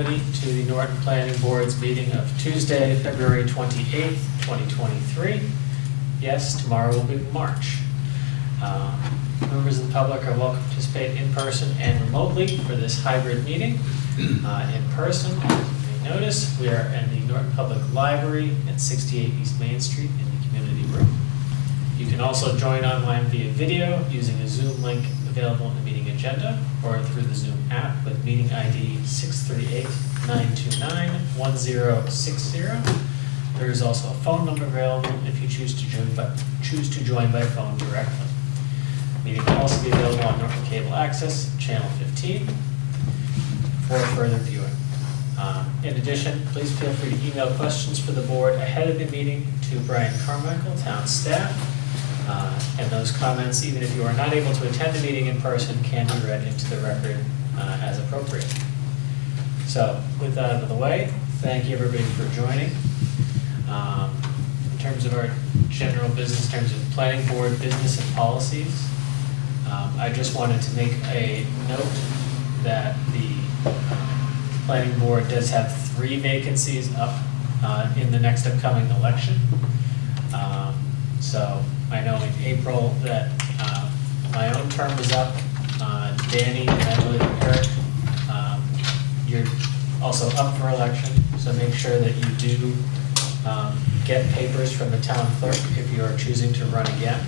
everybody to the Norton Planning Board's meeting of Tuesday, February 28th, 2023. Yes, tomorrow will be March. Members of the public are welcome to participate in person and remotely for this hybrid meeting. In person, as you may notice, we are in the Norton Public Library at 68 East Main Street in the community room. You can also join online via video using a Zoom link available in the meeting agenda or through the Zoom app with meeting ID 638-929-1060. There is also a phone number available if you choose to join by phone directly. The meeting will also be available on Norton Cable Access, Channel 15, for further viewing. In addition, please feel free to email questions for the board ahead of the meeting to Brian Carmichael, town staff. And those comments, even if you are not able to attend the meeting in person, can be read into the record as appropriate. So, with that out of the way, thank you everybody for joining. In terms of our general business, in terms of planning board business and policies, I just wanted to make a note that the planning board does have 3 vacancies up in the next upcoming election. So I know in April that my own term was up. Danny and I believe Eric, you're also up for election, so make sure that you do get papers from the town clerk if you are choosing to run again.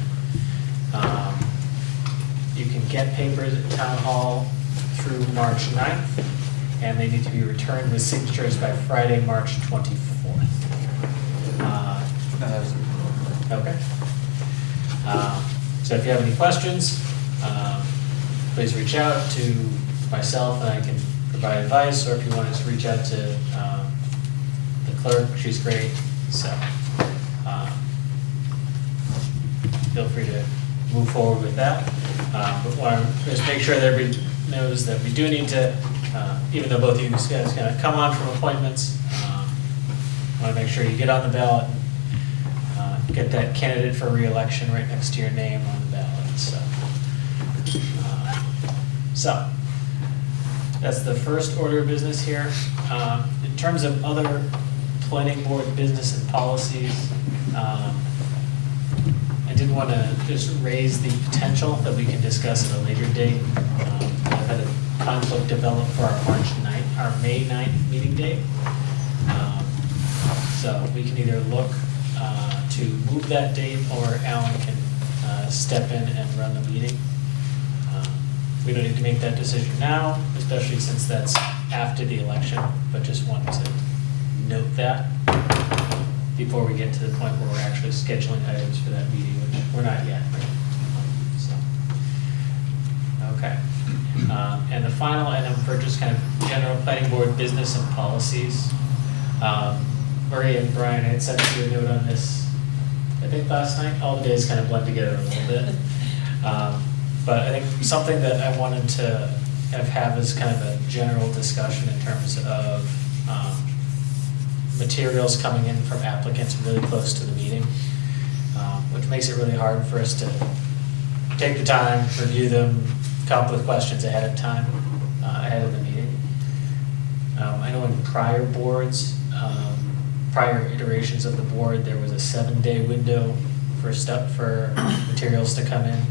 You can get papers at Town Hall through March 9th, and they need to be returned with signatures by Friday, March 24th. Okay. So if you have any questions, please reach out to myself and I can provide advice, or if you want to just reach out to the clerk, she's great. So feel free to move forward with that. But want to just make sure that everybody knows that we do need to, even though both of you guys kind of come on from appointments, want to make sure you get on the ballot, get that candidate for re-election right next to your name on the ballot. So that's the first order of business here. In terms of other planning board business and policies, I did want to just raise the potential that we can discuss at a later date. I've had a conflict develop for our May 9th meeting date. So we can either look to move that date, or Alan can step in and run the meeting. We don't need to make that decision now, especially since that's after the election, but just wanted to note that before we get to the point where we're actually scheduling items for that meeting, which we're not yet. Right? So, okay. And the final item for just kind of general planning board business and policies. Maria and Brian, I had sent you a note on this, I think last night. All the days kind of blend together a little bit. But I think something that I wanted to kind of have as kind of a general discussion in terms of materials coming in from applicants really close to the meeting, which makes it really hard for us to take the time, review them, come up with questions ahead of time, ahead of the meeting. I know in prior boards, prior iterations of the board, there was a 7-day window for materials to come in.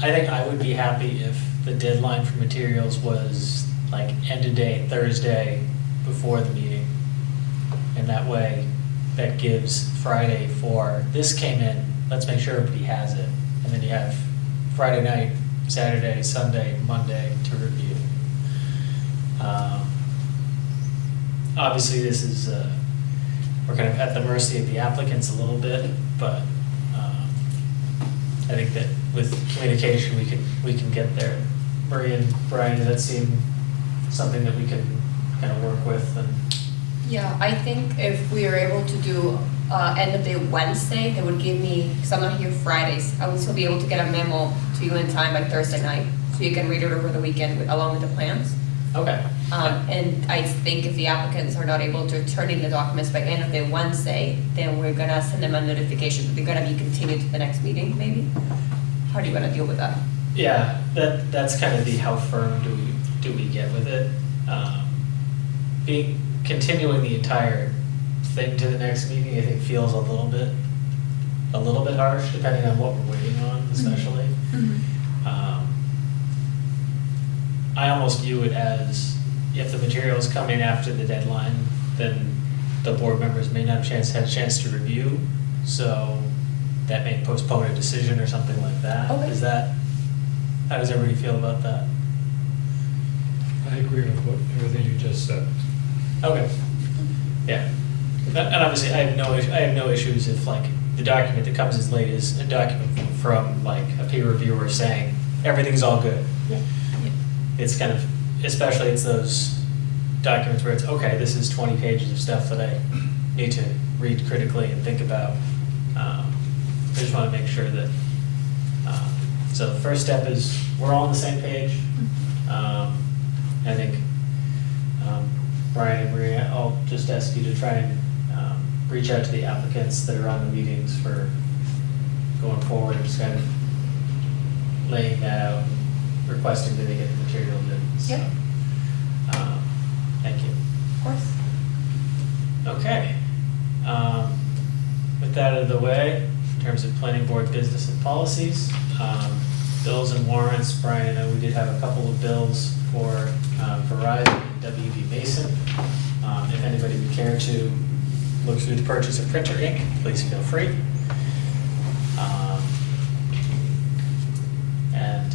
I think I would be happy if the deadline for materials was like end of day Thursday before the meeting, and that way that gives Friday for this came in, let's make sure everybody has it, and then you have Friday night, Saturday, Sunday, Monday to review. Obviously this is we're kind of at the mercy of the applicants a little bit, but I think that with communication we can get there. Maria and Brian, does that seem something that we can kind of work with? And yeah, I think if we are able to do end of day Wednesday, that would give me, because I'm not here Fridays, I would still be able to get a memo to you in time by Thursday night, so you can read it over the weekend along with the plans. Okay. And I think if the applicants are not able to turn in the documents by end of day Wednesday, then we're gonna send them a notification that they're gonna be continued to the next meeting, maybe? How are you gonna deal with that? Yeah, that's kind of the how firm do we get with it. Continuing the entire thing to the next meeting, I think feels a little bit harsh, depending on what we're waiting on, especially. I almost view it as, if the materials come in after the deadline, then the board members may not have a chance to review, so that may postpone a decision or something like that. Okay. How does everybody feel about that? I agree with everything you just said. Okay, yeah. And obviously, I have no issues if, like, the document that comes as late is a document from like a peer reviewer saying everything's all good. Yeah. It's kind of, especially it's those documents where it's, okay, this is 20 pages of stuff that I need to read critically and think about. I just want to make sure that, so the first step is we're all on the same page. I think, Brian and Maria, I'll just ask you to try and reach out to the applicants that are on the meetings for going forward and just kind of laying that out, requesting that they get the material in. So, Yep. Thank you. Of course. Okay. With that out of the way, in terms of planning board business and policies, bills and warrants, Brian, I know we did have a couple of bills for Verizon and WB Mason. If anybody would care to look through the purchase of printer ink, please feel free. And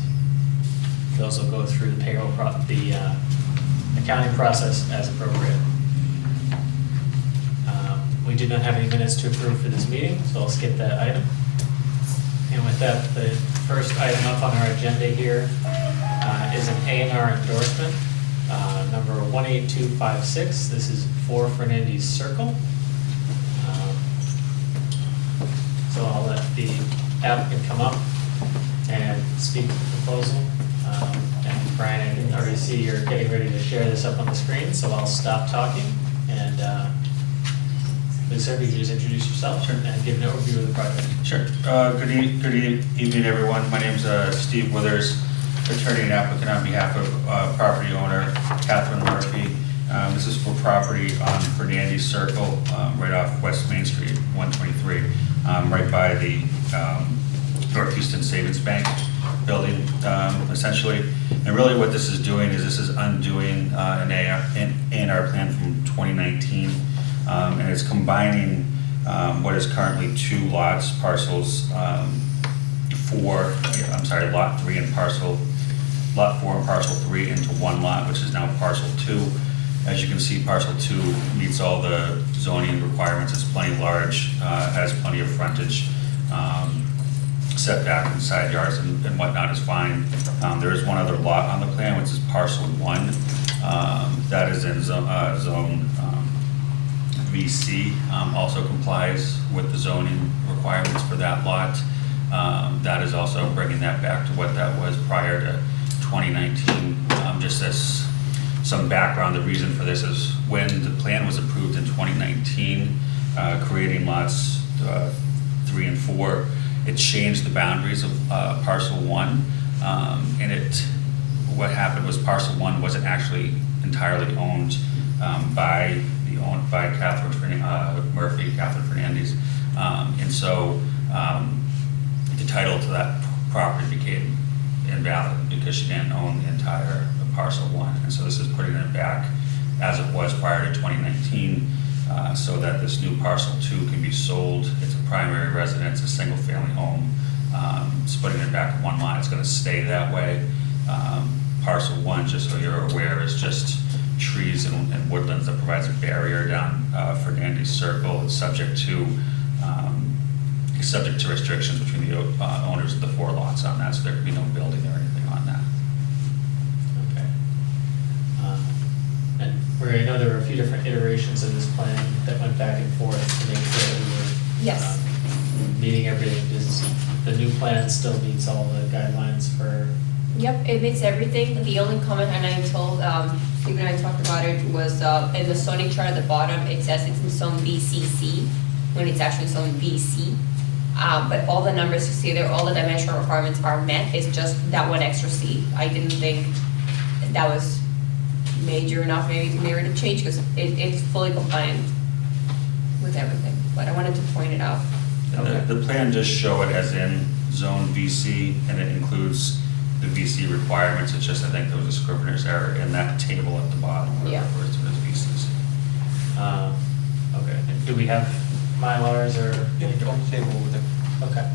those will go through the payroll, the accounting process as appropriate. We did not have any minutes to approve for this meeting, so I'll skip that item. And with that, the first item up on our agenda here is an A&R endorsement, number 18256. This is for Fernandez Circle. So I'll let the applicant come up and speak to the proposal. And Brian, I can already see you're getting ready to share this up on the screen, so I'll stop talking. And please, sir, if you could just introduce yourself and give an overview of the project. Sure. Good evening, everyone. My name's Steve Withers, attorney and applicant on behalf of property owner Catherine Murphy. This is for property on Fernandez Circle, right off West Main Street, 123, right by the North Houston Savings Bank building, essentially. And really what this is doing is this is undoing an A&R plan from 2019. And it's combining what is currently two lots, parcels lot 3 and lot 4 and parcel 3 into one lot, which is now parcel 2. As you can see, parcel 2 meets all the zoning requirements. It's plenty large, has plenty of frontage, setback and side yards and whatnot is fine. There is one other lot on the plan, which is parcel 1. That is in zone VC, also complies with the zoning requirements for that lot. That is also bringing that back to what that was prior to 2019. Just as some background, the reason for this is when the plan was approved in 2019, creating lots 3 and 4, it changed the boundaries of parcel 1, and what happened was parcel 1 wasn't actually entirely owned by Catherine Murphy, Catherine Fernandez, and so the title to that property became invalid because she didn't own the entire parcel 1, and so this is putting it back as it was prior to 2019, so that this new parcel 2 can be sold. It's a primary residence, a single-family home. Splitting it back in one lot, it's going to stay that way. Parcel 1, just so you're aware, is just trees and woodlands that provides a barrier down Fernandez Circle. It's subject to restrictions between the owners of the 4 lots on that, so there can be no building or anything on that. Okay. And Maria, I know there were a few different iterations of this plan that went back and forth to make sure that we were Yes. meeting everything. The new plan still meets all the guidelines for? Yep, it meets everything. The only comment, and I told, Steve and I talked about it, was in the zoning chart at the bottom, it says it's in zone BCC, when it's actually zone BC. But all the numbers you see there, all the dimensional requirements are met, it's just that one extra C. I didn't think that was major enough maybe to merit a change, because it's fully compliant with everything, but I wanted to point it out. And Okay. the plan does show it as in zone VC, and it includes the VC requirements. It's just, I think there was a scrivener's error in that table at the bottom where it Yeah. refers to it as VCs. Okay, and do we have Mylars or? Yeah, they're on the table over there. Okay.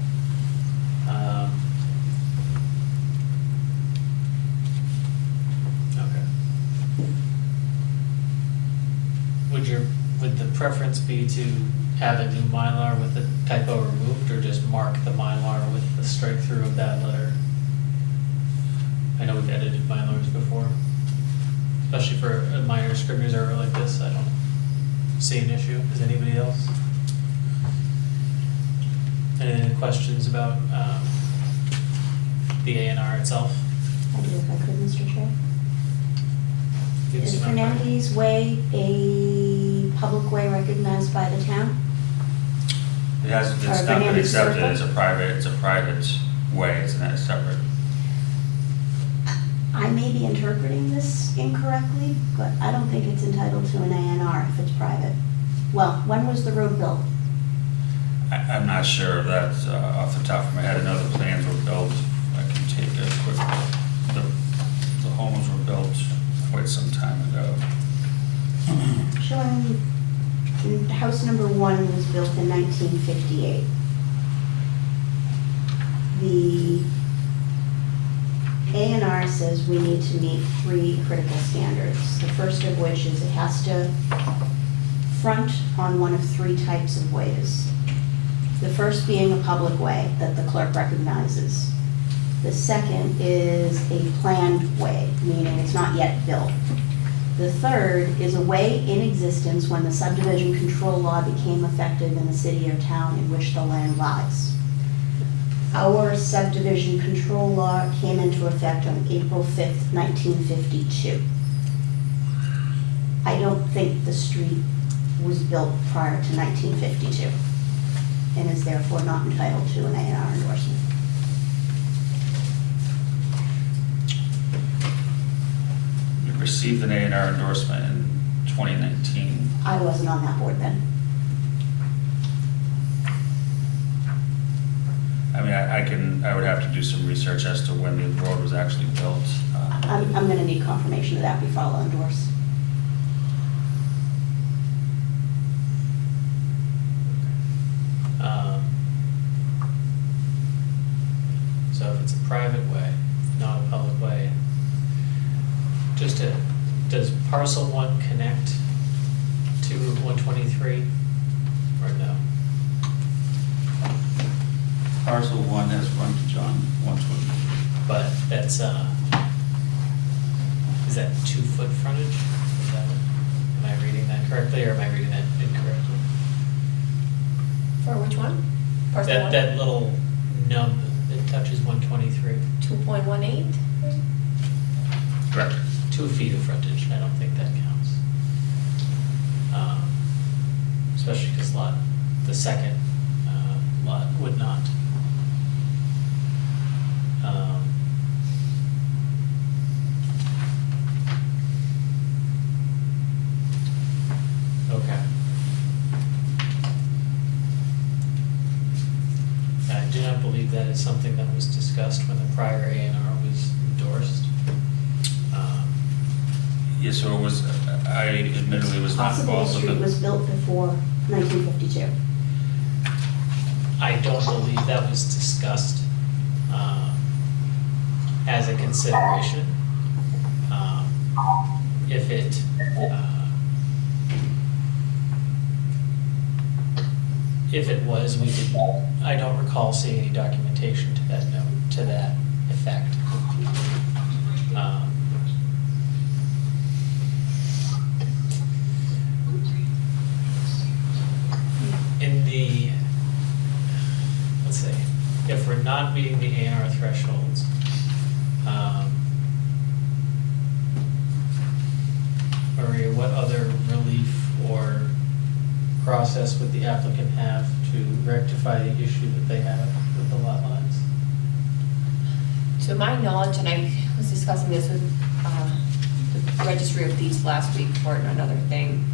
Okay. Would the preference be to have a new Mylar with the typo removed, or just mark the Mylar with the strike through of that letter? I know we've edited Mylars before, especially for a minor scrivener's error like this. I don't see an issue. Does anybody else? Any questions about the A and R itself? I do, if I could, Mr. Chair. Give Is some input. Fernandez Way a public way recognized by the town? It has, it's Or not been Fernandez accepted Circle? as it's a private way, it's not separate. I may be interpreting this incorrectly, but I don't think it's entitled to an A&R if it's private. Well, when was the road built? I'm not sure of that off the top of my head. I know the plans were built, I can take a quick look. The homes were built quite some time ago. Showing, house number 1 was built in 1958. The A&R says we need to meet 3 critical standards. The first of which is it has to front on one of 3 types of ways. The first being a public way that the clerk recognizes. The second is a planned way, meaning it's not yet built. The third is a way in existence when the subdivision control law became effective in the city or town in which the land lies. Our subdivision control law came into effect on April 5th, 1952. I don't think the street was built prior to 1952 and is therefore not entitled to an A&R endorsement. We received an A&R endorsement in 2019. I wasn't on that board then. I mean, I would have to do some research as to when the road was actually built. I'm gonna need confirmation of that before I'll endorse. So if it's a private way, not a public way, does parcel 1 connect to Route 123 or no? Parcel 1 has run to John 120. But that's, is that 2-foot frontage? Is that, am I reading that correctly, or am I reading that incorrectly? For which one? Parcel one? That little nub that touches 123, 2.18? Correct. 2 feet of frontage, I don't think that counts. Especially because the second lot would not. Okay. I do not believe that is something that was discussed when the prior A&R was endorsed. Yeah, so it was, I admittedly was not Possibly the involved with street it. was built before 1952. I don't believe that was discussed as a consideration. If it, if it was, we did, I don't recall seeing any documentation to that note, to that effect. In the, let's see, if we're not meeting the A&R thresholds, Maria, what other relief or cross process would the applicant have to rectify the issue that they have with the lot lines? To my knowledge, and I was discussing this with the Registry of Deeds last week for another thing,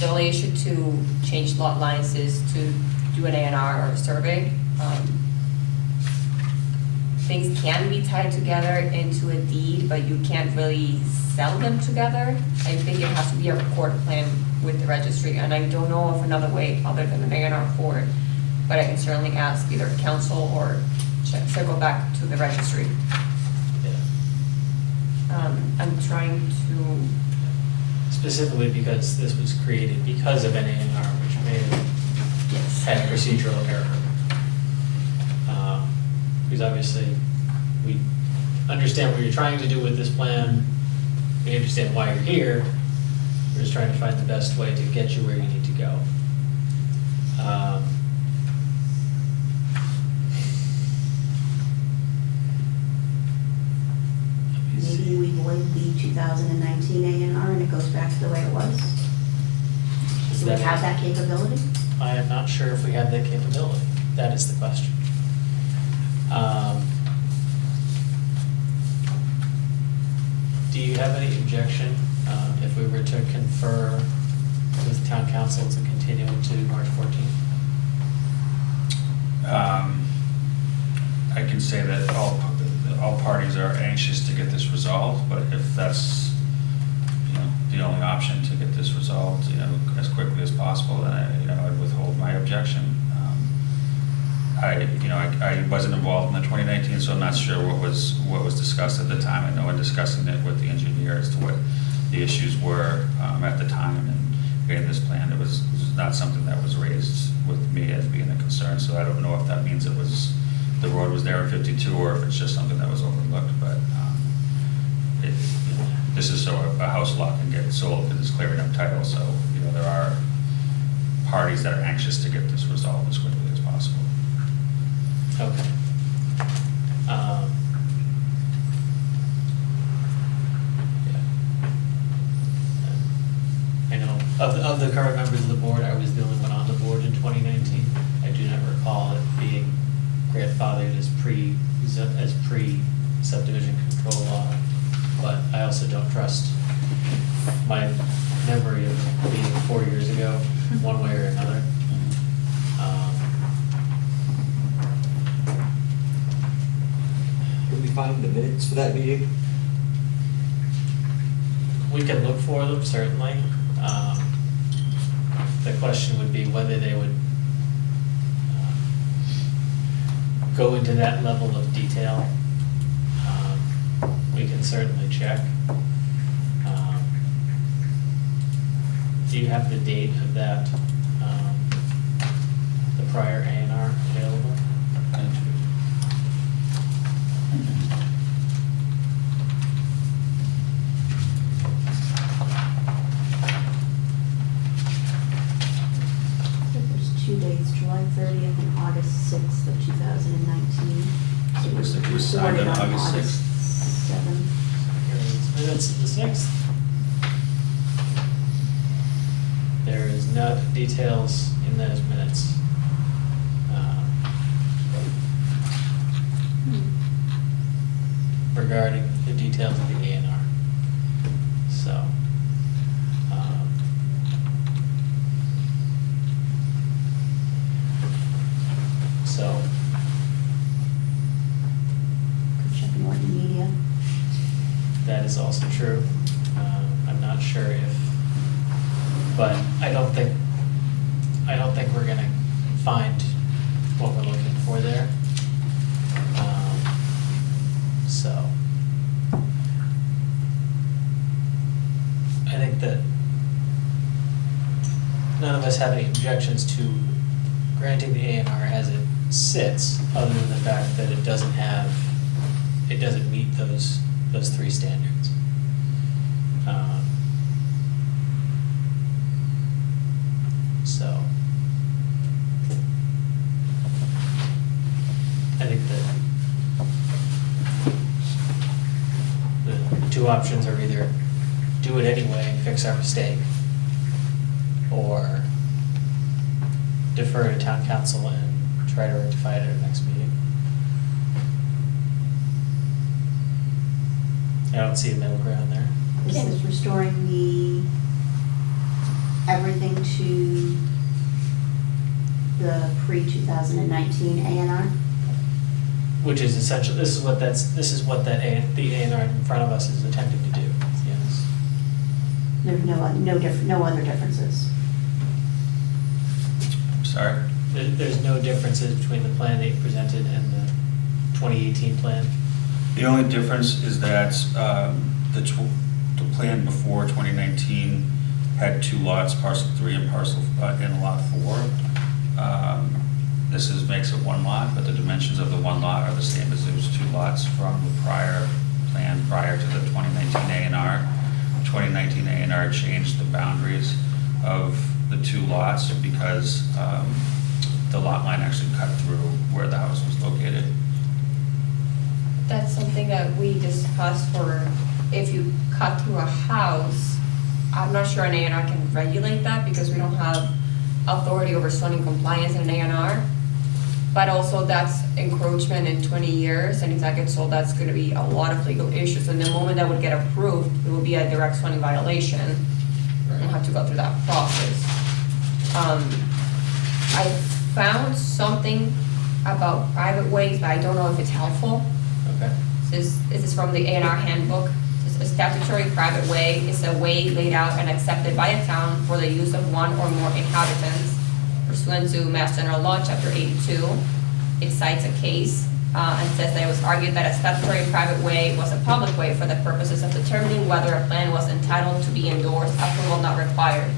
the only issue to change lot lines is to do an A&R or a survey. Things can be tied together into a deed, but you can't really sell them together. I think it has to be a recorded plan with the registry, and I don't know of another way other than an A&R for it, but I can certainly ask either council or circle back to the registry. Yeah. I'm trying to, Specifically because this was created because of an A&R, which may have yes. had procedural error. Because obviously, we understand what you're trying to do with this plan, we understand why you're here, we're just trying to find the best way to get you where you need to go. Let me Maybe see. we void the 2019 A&R and it goes back to the way it was? Is Do we that- have that capability? I am not sure if we have that capability, that is the question. Do you have any objection, if we were to confer with town council to continue to March 14th? I can say that all parties are anxious to get this resolved, but if that's, the only option to get this resolved, as quickly as possible, then I'd withhold my objection. I wasn't involved in the 2019, so I'm not sure what was discussed at the time. I know in discussing it with the engineer as to what the issues were at the time and creating this plan, it was not something that was raised with me as being a concern. So I don't know if that means the road was there in 52 or if it's just something that was overlooked. But this is so a house lot can get sold because it's clearing up title. So there are parties that are anxious to get this resolved as quickly as possible. Okay. I know, of the current members of the board, I was the only one on the board in 2019. I do not recall it being grandfathered as pre-subdivision control law, but I also don't trust my memory of being 4 years ago, one way or another. Can we find the minutes for that meeting? We can look for them, certainly. The question would be whether they would go into that level of detail. We can certainly check. Do you have the date of that, the prior A&R available? There's 2 dates, July 30th and August 6th of 2019. So it looks like it was signed on Recorded August 7th. Here it is, minutes of the 6th. There is no details in those minutes. Regarding the details of the A&R. So, Could check Norton Media. that is also true. I'm not sure if, but I don't think we're gonna find what we're looking for there. So, I think that none of us have any objections to granting the A&R as it sits, other than the fact that it doesn't meet those three standards. So, I think that the two options are either do it anyway and fix our mistake, or defer to town council and try to rectify it at our next meeting. I don't see a middle ground there. This is restoring everything to the pre-2019 A&R. Which is essential, this is what the A&R in front of us is attempting to do, yes. There's no other differences. Sorry? There's no differences between the plan that you presented and the 2018 plan. The only difference is that the plan before 2019 had 2 lots, parcel 3 and and lot 4. This makes it 1 lot, but the dimensions of the 1 lot are the same as those 2 lots from the prior plan, prior to the 2019 A&R. 2019 A&R changed the boundaries of the 2 lots because the lot line actually cut through where the house was located. That's something that we discussed for, if you cut through a house, I'm not sure an A&R can regulate that because we don't have authority over zoning compliance in an A&R. But also that's encroachment in 20 years, and if that gets sold, that's gonna be a lot of legal issues. And the moment that would get approved, it will be a direct zoning violation. We'll have to go through that process. I found something about private ways, but I don't know if it's helpful. Okay. This is from the A&R handbook. A statutory private way is a way laid out and accepted by a town for the use of 1 or more inhabitants pursuant to Mass General Law, Chapter 82. It cites a case and says that it was argued that a statutory private way was a public way for the purposes of determining whether a plan was entitled to be endorsed, approval not required.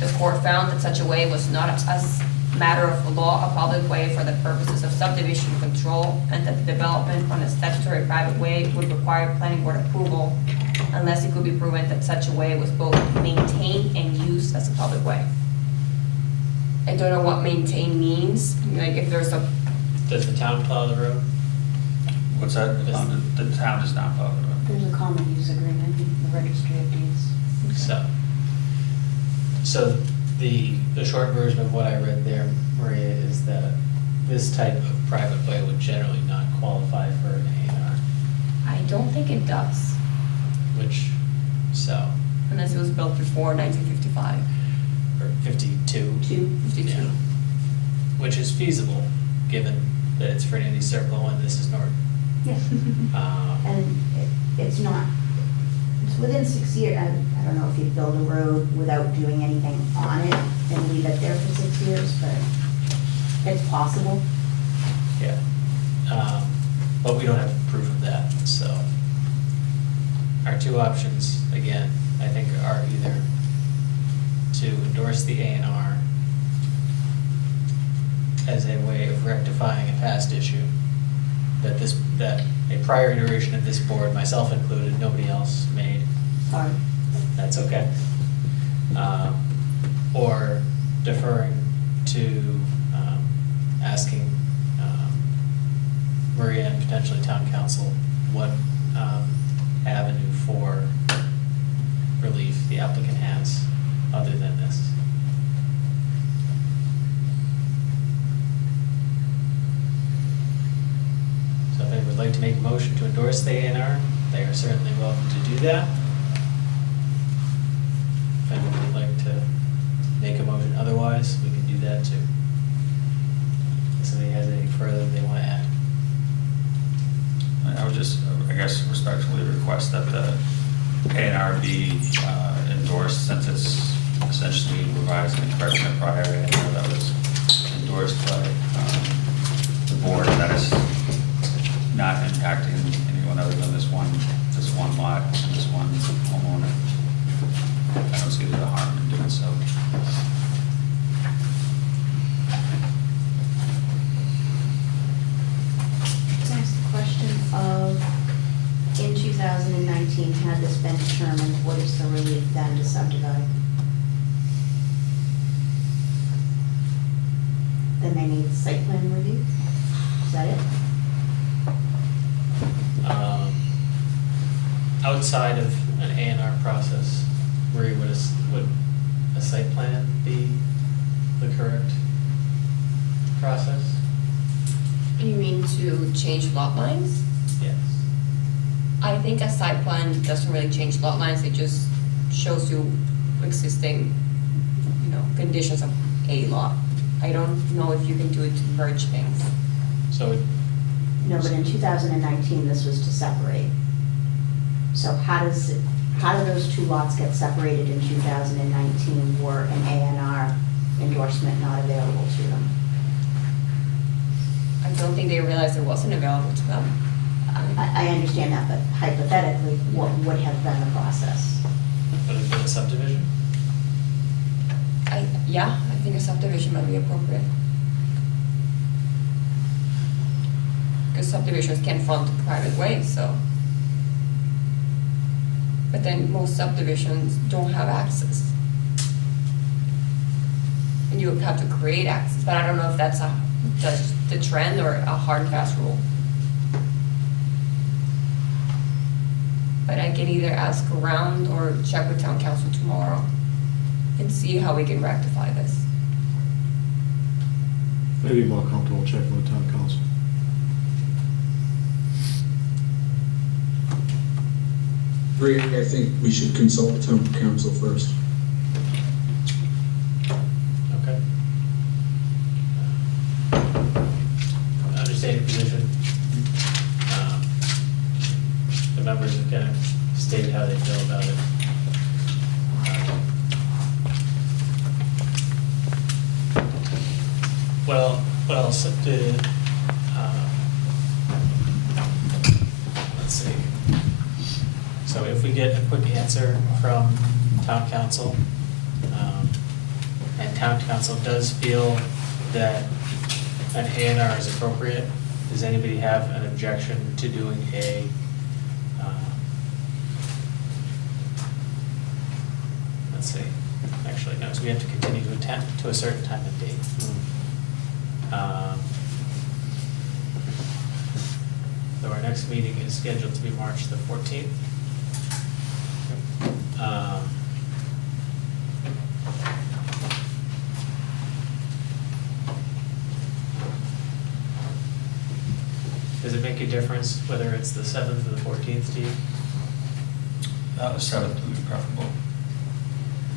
The court found that such a way was not, as matter of law, a public way for the purposes of subdivision control, and that the development on a statutory private way would require planning board approval unless it could be proven that such a way was both maintained and used as a public way. I don't know what maintain means, like if there's a, Does the town plow the road? What's that? Yes. The town does not plow the road. There's a common use agreement in the registry of deeds. So the short version of what I read there, Maria, is that this type of private way would generally not qualify for an A&R, I don't think it does, so, unless it was built before 1955, or 52. 52. Yeah. Which is feasible, given that it's Fernandes Circle and this is Norton. Yeah. And it's not, it's within 6 years. I don't know if you build a road without doing anything on it and leave it there for 6 years, but it's possible. Yeah. But we don't have proof of that, so. Our 2 options, again, I think are either to endorse the A&R as a way of rectifying a past issue that a prior iteration of this board, myself included, nobody else made. Sorry. That's okay. Or deferring to asking Maria and potentially town council what avenue for relief the applicant has other than this. So if anyone would like to make a motion to endorse the A&R, they are certainly welcome to do that. If anyone would like to make a motion otherwise, we can do that too. If somebody has any further they want to add. I would just, I guess, respectfully request that the A&R be endorsed, since it's essentially revised and correcting a prior A&R that was endorsed by the board, and that is not impacting anyone other than this one lot and this one homeowner. I don't see the harm in doing so. Can I ask the question of, in 2019, had this been determined, what is the relief then to subdivide? Then they need site plan review? Is that it? Outside of an A&R process, Marie, would a site plan be the correct process? You mean to change lot lines? Yes. I think a site plan doesn't really change lot lines, it just shows you existing, conditions of a lot. I don't know if you can do it to merge things. So it- No, but in 2019, this was to separate. So how do those two lots get separated in 2019 were an A&R endorsement not available to them? I don't think they realized it wasn't available to them. I understand that, but hypothetically, what would have been the process? would it be a subdivision? I think a subdivision might be appropriate. Because subdivisions can front private ways, so. But then most subdivisions don't have access. And you would have to create access, but I don't know if that's the trend or a hard and fast rule. But I can either ask around or check with town council tomorrow and see how we can rectify this. Maybe more comfortable checking with town council. I think we should consult town council first. Okay. Understanding position. The members have kind of stated how they feel about it. Well, what else did, let's see. So if we get a quick answer from town council, and town council does feel that an A&R is appropriate, does anybody have an objection to doing let's see, actually, no, so we have to continue to attend to a certain time and date. So our next meeting is scheduled to be March the 14th. Does it make a difference whether it's the 7th or the 14th, Steve? The 7th would be preferable.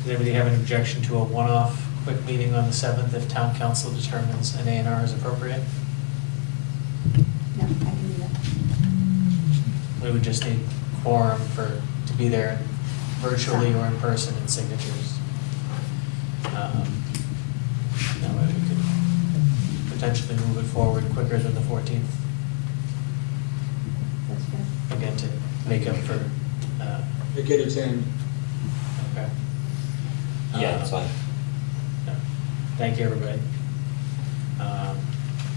Does anybody have an objection to a one-off quick meeting on the 7th if town council determines an A&R is appropriate? No, I can do that. We would just need quorum to be there virtually or in person and signatures. That way we could potentially move it forward quicker than the 14th, That's good. again, to make up for, Make it a 10. okay. Yeah, it's fine. No. Thank you, everybody.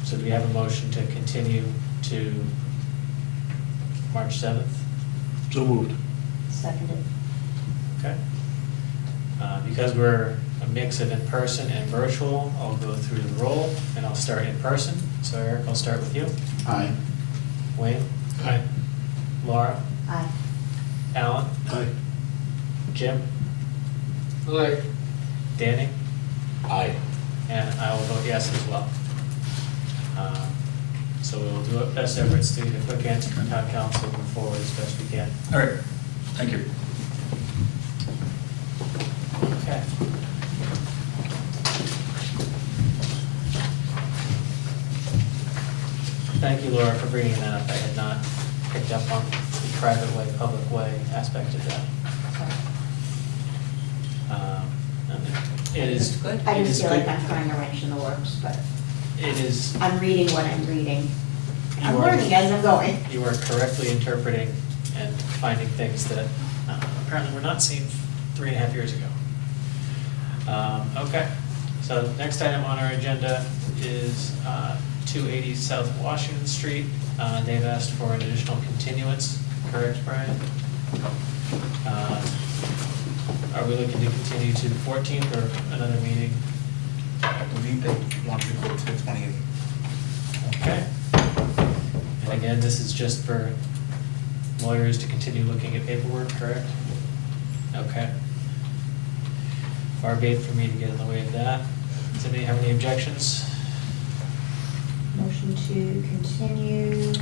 So do we have a motion to continue to March 7th? So moved. Seconded. Okay. Because we're a mix of in-person and virtual, I'll go through the roll, and I'll start in person. So Eric, I'll start with you. Aye. Wayne? Aye. Laura? Aye. Alan? Aye. Jim? Aye. Danny? Aye. And I will vote yes as well. So we'll do our best efforts to get a quick answer from town council and move forward as best we can. All right, thank you. Okay. Thank you, Laura, for bringing that up. I had not picked up on the private way, public way aspect of that. And it is. That's good. I it is just feel like good- I'm throwing a wrench in the works, but It is, I'm reading what I'm reading. I'm You are- learning as I'm going. you are correctly interpreting and finding things that apparently were not seen 3.5 years ago. Okay, so next item on our agenda is 280 South Washington Street. They've asked for an additional continuance, correct, Brian? Are we looking to continue to the 14th or another meeting? I believe they want to go to the 20th. Okay. And again, this is just for lawyers to continue looking at paperwork, correct? Okay. Far be it for me to get in the way of that. Does anybody have any objections? motion to continue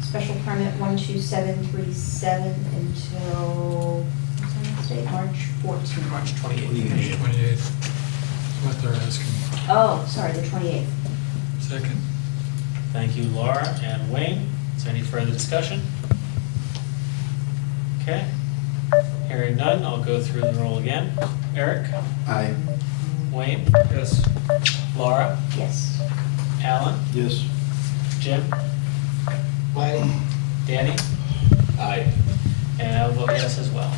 special permit 12737 until, what's the next date, March 14th? March 28th. 28th, what they're asking. Oh, sorry, the 28th. Second. Thank you, Laura and Wayne. Is there any further discussion? Okay. Hearing none, I'll go through the roll again. Eric? Aye. Wayne? Yes. Laura? Yes. Alan? Yes. Jim? Aye. Danny? Aye. And I'll vote yes as well.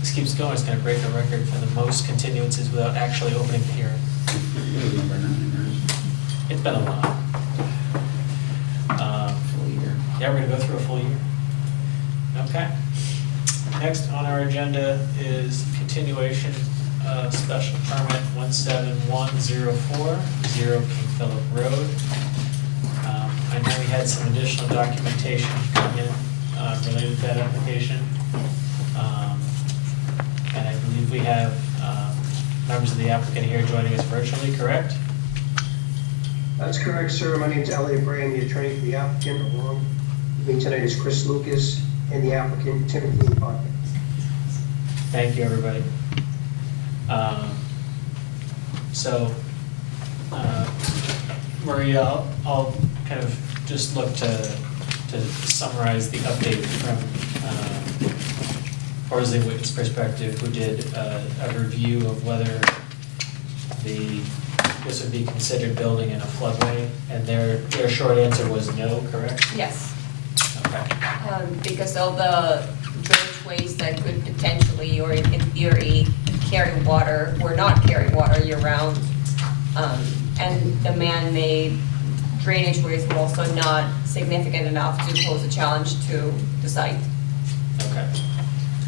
This keeps going, it's gonna break the record for the most continuances without actually opening the hearing. It's been a while. Full year. Yeah, we're gonna go through a full year. Okay. Next on our agenda is continuation of special permit 17104, 0 King Philip Road. I know we had some additional documentation come in related to that application. And I believe we have members of the applicant here joining us virtually, correct? That's correct, sir. My name's Elliot Bray. I'm the attorney for the applicant. Along with me tonight is Chris Lucas and the applicant Timothy Parker. Thank you, everybody. Maria, I'll kind of just look to summarize the update from Horsley Witten's perspective, who did a review of whether this would be considered building in a floodway, and their short answer was no, correct? Yes. Okay. Because all the drainageways that could potentially, or in theory, carry water, or not carry water year-round. And the man-made drainage ways were also not significant enough to pose a challenge to the site. Okay.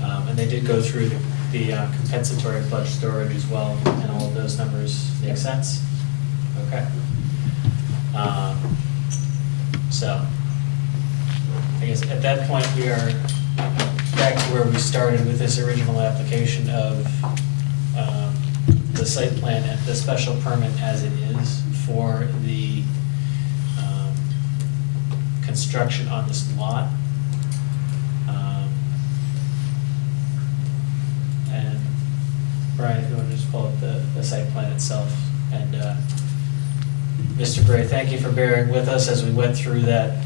And they did go through the compensatory flood storage as well, and all of those numbers make sense? Okay. So, I guess at that point, we are back to where we started with this original application of the site plan, the special permit as it is for the construction on this lot. And Brian, if you want to just pull up the site plan itself. And Mr. Gray, thank you for bearing with us as we went through that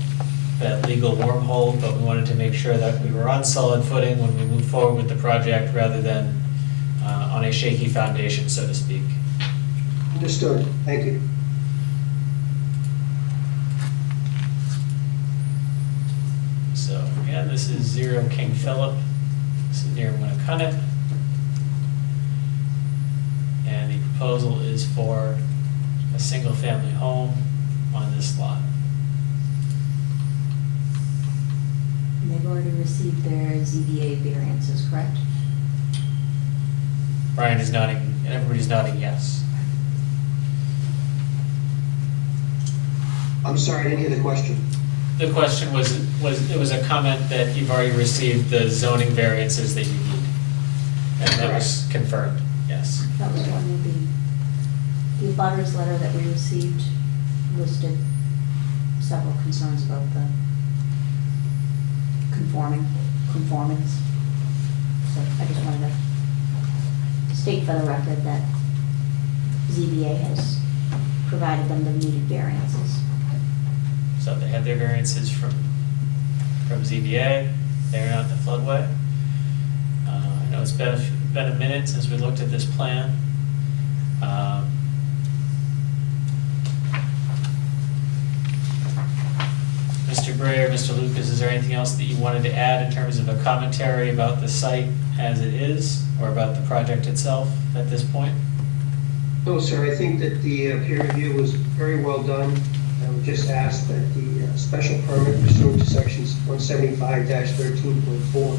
legal wormhole, but we wanted to make sure that we were on solid footing when we move forward with the project rather than on a shaky foundation, so to speak. Understood. Thank you. So again, this is 0 King Philip. This is near Winnicott. And the proposal is for a single-family home on this lot. And they've already received their ZBA variances, correct? Brian is nodding, and everybody's nodding yes. I'm sorry, I didn't hear the question. The question was it was a comment that you've already received the zoning variances that you need. And that was confirmed, yes. That was one of the abutters letter that we received listed several concerns about the conformance. So I just wanted to state for the record that ZBA has provided them the needed variances. So they had their variances from ZBA, they're not in the floodway. I know it's been a minute since we looked at this plan. Mr. Gray or Mr. Lucas, is there anything else that you wanted to add in terms of a commentary about the site as it is, or about the project itself at this point? No, sir, I think that the peer review was very well done. I would just ask that the special permit pursuant to sections 175-13.4,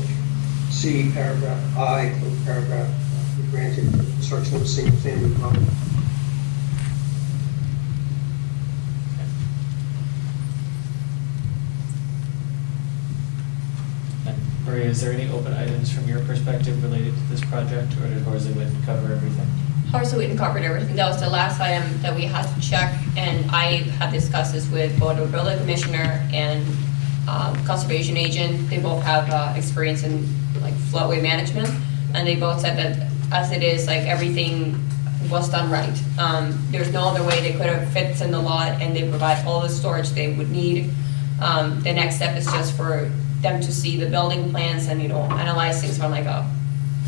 C, paragraph I, paragraph, be granted for the construction of a single-family dwelling. And Maria, is there any open items from your perspective related to this project, or did Horsley Witten cover everything? Horsley Witten covered everything. That was the last item that we had to check, and I had discussed this with both the building commissioner and conservation agent. They both have experience in like floodway management, and they both said that as it is, like everything was done right. There's no other way they could have fit in the lot, and they provide all the storage they would need. The next step is just for them to see the building plans and, analyze things from like a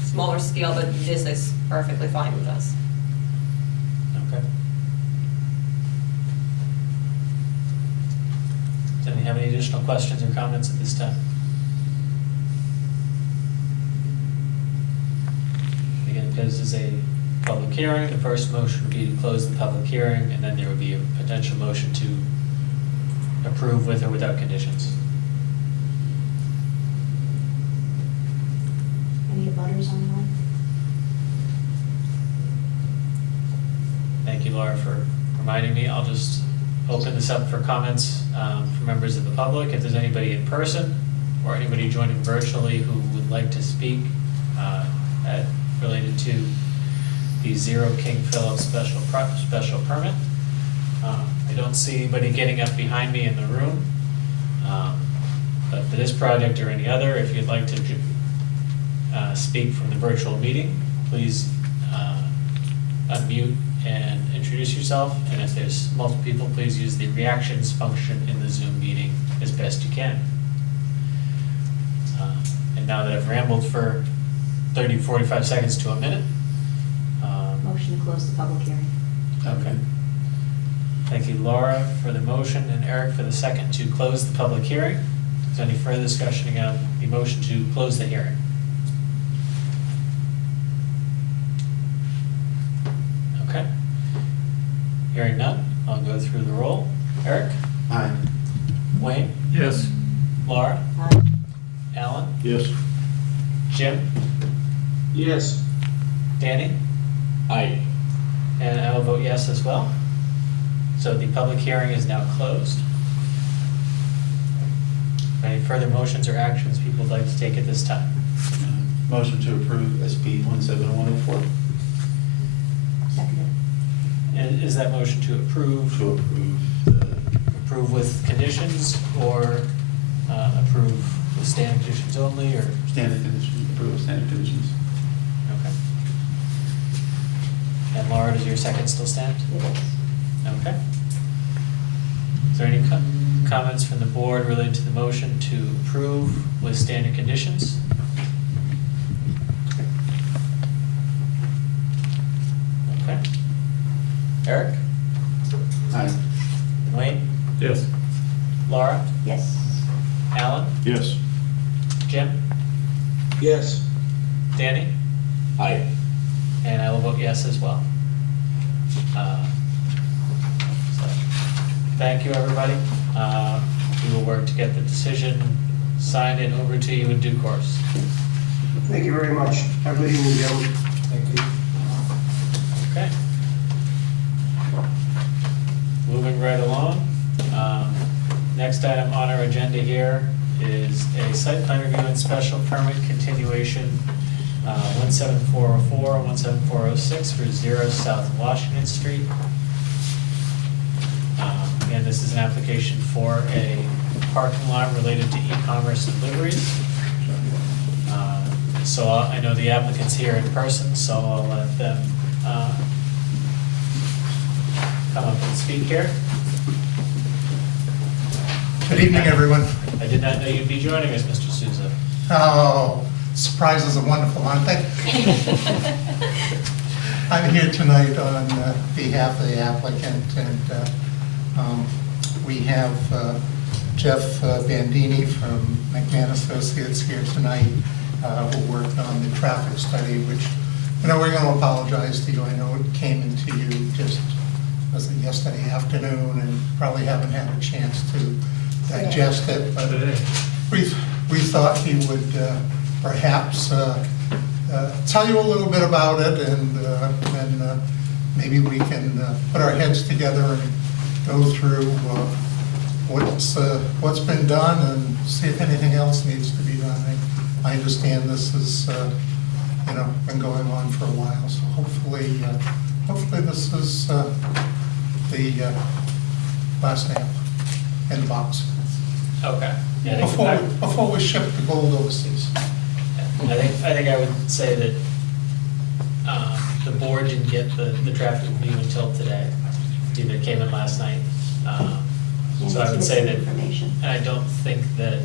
smaller scale, but this is perfectly fine with us. Okay. Does anyone have any additional questions or comments at this time? Again, because this is a public hearing, the first motion would be to close the public hearing, and then there would be a potential motion to approve with or without conditions. Any abutters on the line? Thank you, Laura, for reminding me. I'll just open this up for comments from members of the public. If there's anybody in person or anybody joining virtually who would like to speak related to the Zero King Philip special permit. I don't see anybody getting up behind me in the room. But for this project or any other, if you'd like to speak from the virtual meeting, please unmute and introduce yourself. And if there's multiple people, please use the reactions function in the Zoom meeting as best you can. And now that I've rambled for 30, 45 seconds to a minute. Motion to close the public hearing. Okay. Thank you, Laura, for the motion, and Eric for the second to close the public hearing. Is there any further discussion on the motion to close the hearing? Okay. Hearing none, I'll go through the roll. Eric? Aye. Wayne? Yes. Laura? Aye. Alan? Yes. Jim? Yes. Danny? Aye. And I will vote yes as well. So the public hearing is now closed. Any further motions or actions people would like to take at this time? Motion to approve SP 17104. Seconded. And is that motion to approve? To approve the Approve with conditions, or approve with standard conditions only, or? standard conditions, approve standard conditions. Okay. And Laura, does your second still stand? It is. Okay. Is there any comments from the board related to the motion to approve with standard conditions? Okay. Eric? Aye. Wayne? Yes. Laura? Yes. Alan? Yes. Jim? Yes. Danny? Aye. And I will vote yes as well. So, thank you, everybody. We will work to get the decision signed and over to you in due course. Thank you very much. Have a good evening, gentlemen. Thank you. Okay. Moving right along. Next item on our agenda here is a site plan review and special permit continuation, 17404 and 17406 for 0 South Washington Street. And this is an application for a parking lot related to e-commerce deliveries. So I know the applicant's here in person, so I'll let them come up and speak here. Good evening, everyone. I did not know you'd be joining us, Mr. Souza. Oh, surprises are wonderful, aren't they? I'm here tonight on behalf of the applicant, and we have Jeff Bandini from McMahon Associates here tonight, who worked on the traffic study, which, we're going to apologize to you. I know it came into you just, was it yesterday afternoon, and probably haven't had a chance to digest it, but we thought he would perhaps tell you a little bit about it, and maybe we can put our heads together and go through what's been done and see if anything else needs to be done. I understand this is, been going on for a while, so hopefully this is the last nail in the box. Okay. Yeah, I think- Before we ship the gold overseas. I think I would say that the board didn't get the traffic review until today. Either it came in last night. So I would say that, Information. and I don't think that,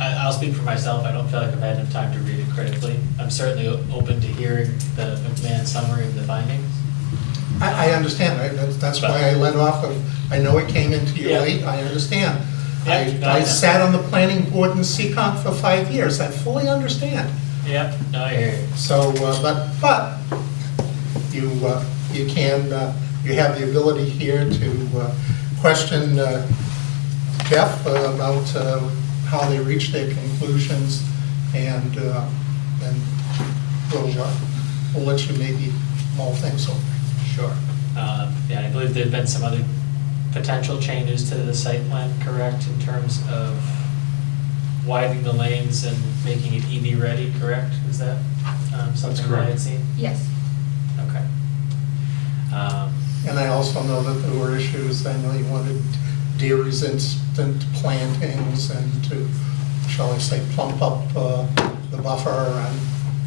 I'll speak for myself, I don't feel like I've had enough time to read it critically. I'm certainly open to hearing the McMahon summary of the findings. I understand, right? That's why I let off of, I know it came into you Yeah. late, I understand. Yeah, no, I no. sat on the planning board in Seccong for 5 years, I fully understand. Yep, no, I hear you. So, but you you have the ability here to question Jeff about how they reached their conclusions, and we'll let you maybe mull things over. Sure. Yeah, I believe there've been some other potential changes to the site plan, correct, in terms of widening the lanes and making it EV ready, correct? Is that something that I had seen? Yes. Okay. And I also know that there were issues, I know you wanted deer-resistant plantings and to, shall I say, plump up the buffer, and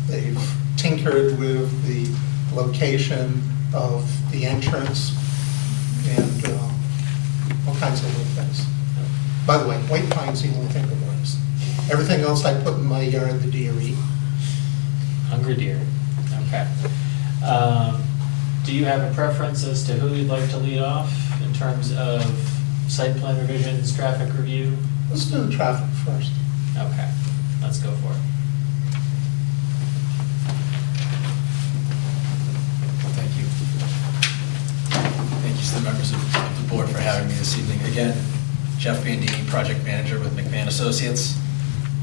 they've tinkered with the location of the entrance and all kinds of little things. By the way, white pine's the only thing that works. Everything else I put in my yard, the deer eat. Hungry deer, okay. Do you have a preference as to who you'd like to lead off in terms of site plan revisions, traffic review? Let's do the traffic first. Okay, let's go for it. Thank you. Thank you to the members of the board for having me this evening. Again, Jeff Bandini, project manager with McMahon Associates.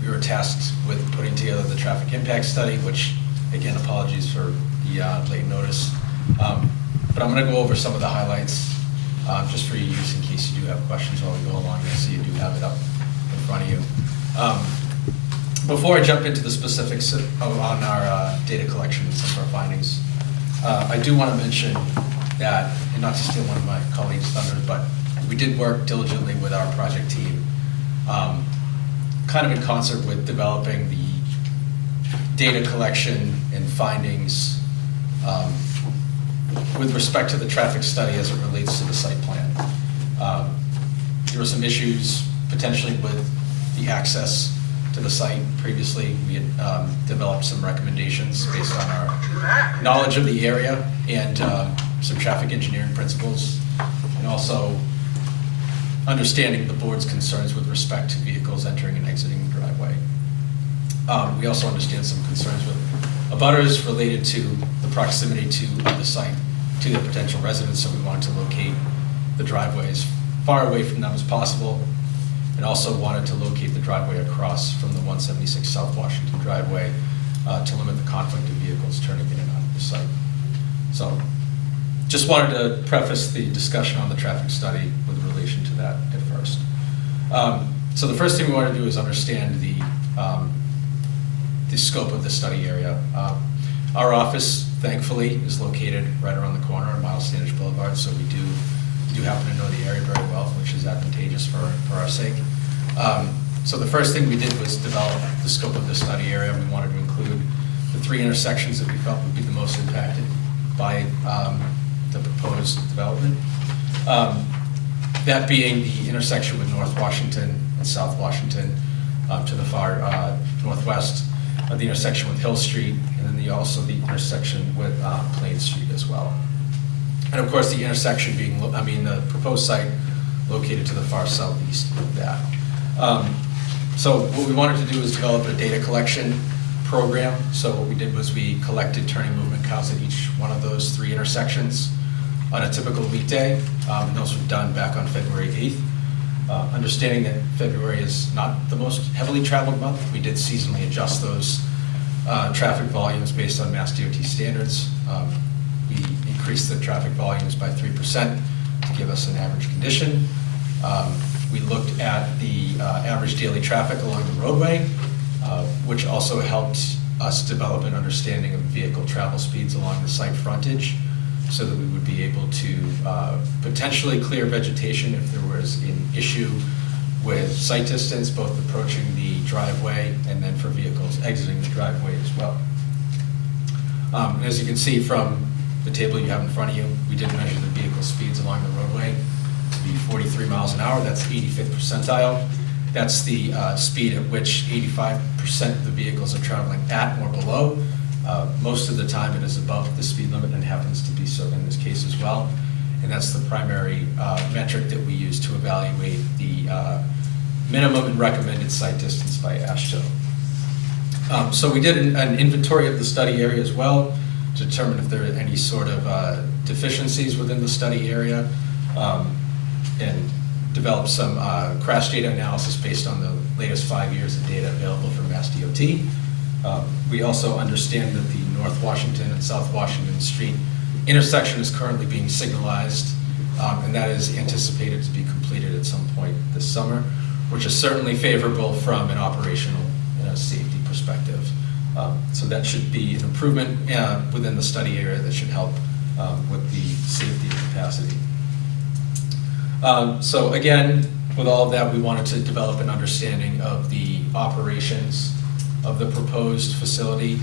We were tasked with putting together the traffic impact study, which, again, apologies for the late notice. But I'm going to go over some of the highlights just for your use in case you do have questions while we go along. I see you do have it up in front of you. Before I jump into the specifics on our data collection and some of our findings, I do want to mention that, and not to steal one of my colleagues' thunder, but we did work diligently with our project team, kind of in concert with developing the data collection and findings with respect to the traffic study as it relates to the site plan. There were some issues potentially with the access to the site. Previously, we had developed some recommendations based on our knowledge of the area and some traffic engineering principles, and also understanding the board's concerns with respect to vehicles entering and exiting the driveway. We also understand some concerns with abutters related to the proximity to the site, to the potential residents, so we wanted to locate the driveway as far away from them as possible, and also wanted to locate the driveway across from the 176 South Washington driveway to limit the conflict of vehicles turning in and out of the site. So just wanted to preface the discussion on the traffic study with relation to that at first. So the first thing we want to do is understand the scope of the study area. Our office, thankfully, is located right around the corner on Miles Standish Boulevard, so we do happen to know the area very well, which is advantageous for our sake. So the first thing we did was develop the scope of the study area. We wanted to include the 3 intersections that we felt would be the most impacted by the proposed development. That being the intersection with North Washington and South Washington to the far northwest, the intersection with Hill Street, and then also the intersection with Plain Street as well. And of course, the intersection being, the proposed site located to the far southeast of that. So what we wanted to do is develop a data collection program. So what we did was we collected turning movement counts at each one of those 3 intersections on a typical weekday, and those were done back on February 8th. Understanding that February is not the most heavily traveled month, we did seasonally adjust those traffic volumes based on Mass DOT standards. We increased the traffic volumes by 3% to give us an average condition. We looked at the average daily traffic along the roadway, which also helped us develop an understanding of vehicle travel speeds along the site frontage, so that we would be able to potentially clear vegetation if there was an issue with sight distance, both approaching the driveway and then for vehicles exiting the driveway as well. As you can see from the table you have in front of you, we did measure the vehicle speeds along the roadway to be 43 miles an hour. That's 85th percentile. That's the speed at which 85% of the vehicles are traveling at or below. Most of the time it is above the speed limit, and happens to be so in this case as well. And that's the primary metric that we use to evaluate the minimum and recommended sight distance by AASHTO. So we did an inventory of the study area as well, to determine if there are any sort of deficiencies within the study area, and developed some crash data analysis based on the latest 5 years of data available from Mass DOT. We also understand that the North Washington and South Washington Street intersection is currently being signalized, and that is anticipated to be completed at some point this summer, which is certainly favorable from an operational safety perspective. So that should be an improvement within the study area that should help with the safety and capacity. So again, with all of that, we wanted to develop an understanding of the operations of the proposed facility.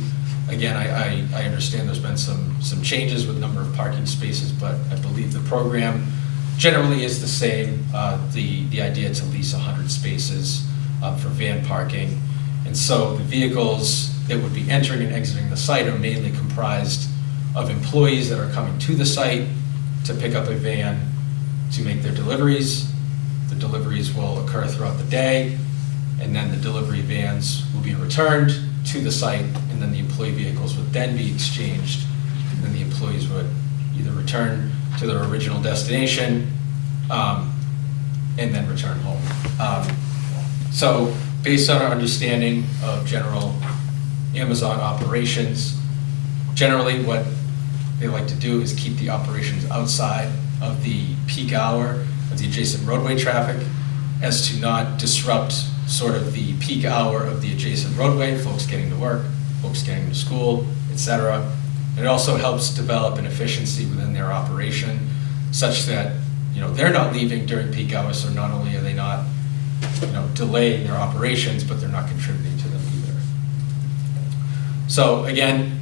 Again, I understand there's been some changes with number of parking spaces, but I believe the program generally is the same. The idea to lease 100 spaces for van parking. And so the vehicles that would be entering and exiting the site are mainly comprised of employees that are coming to the site to pick up a van to make their deliveries. The deliveries will occur throughout the day, and then the delivery vans will be returned to the site, and then the employee vehicles would then be exchanged, and then the employees would either return to their original destination and then return home. So based on our understanding of general Amazon operations, generally what they like to do is keep the operations outside of the peak hour of the adjacent roadway traffic, as to not disrupt sort of the peak hour of the adjacent roadway, folks getting to work, folks getting to school, etc. It also helps develop an efficiency within their operation, such that they're not leaving during peak hours, so not only are they not delaying their operations, but they're not contributing to them either. So again,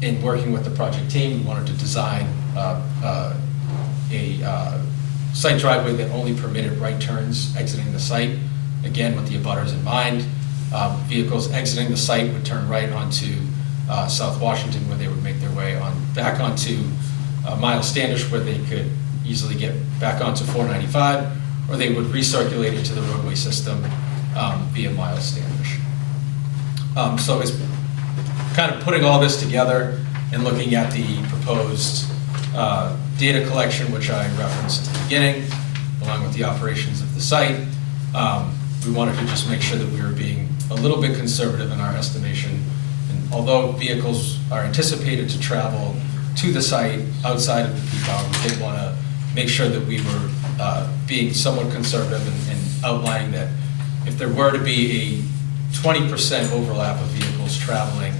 in working with the project team, we wanted to design a site driveway that only permitted right turns exiting the site, again with the abutters in mind. Vehicles exiting the site would turn right onto South Washington, where they would make their way back onto Miles Standish, where they could easily get back onto 495, or they would recirculate into the roadway system via Miles Standish. So it's kind of putting all this together and looking at the proposed data collection, which I referenced at the beginning, along with the operations of the site. We wanted to just make sure that we were being a little bit conservative in our estimation. And although vehicles are anticipated to travel to the site outside of the peak hour, we did want to make sure that we were being somewhat conservative and outlining that if there were to be a 20% overlap of vehicles traveling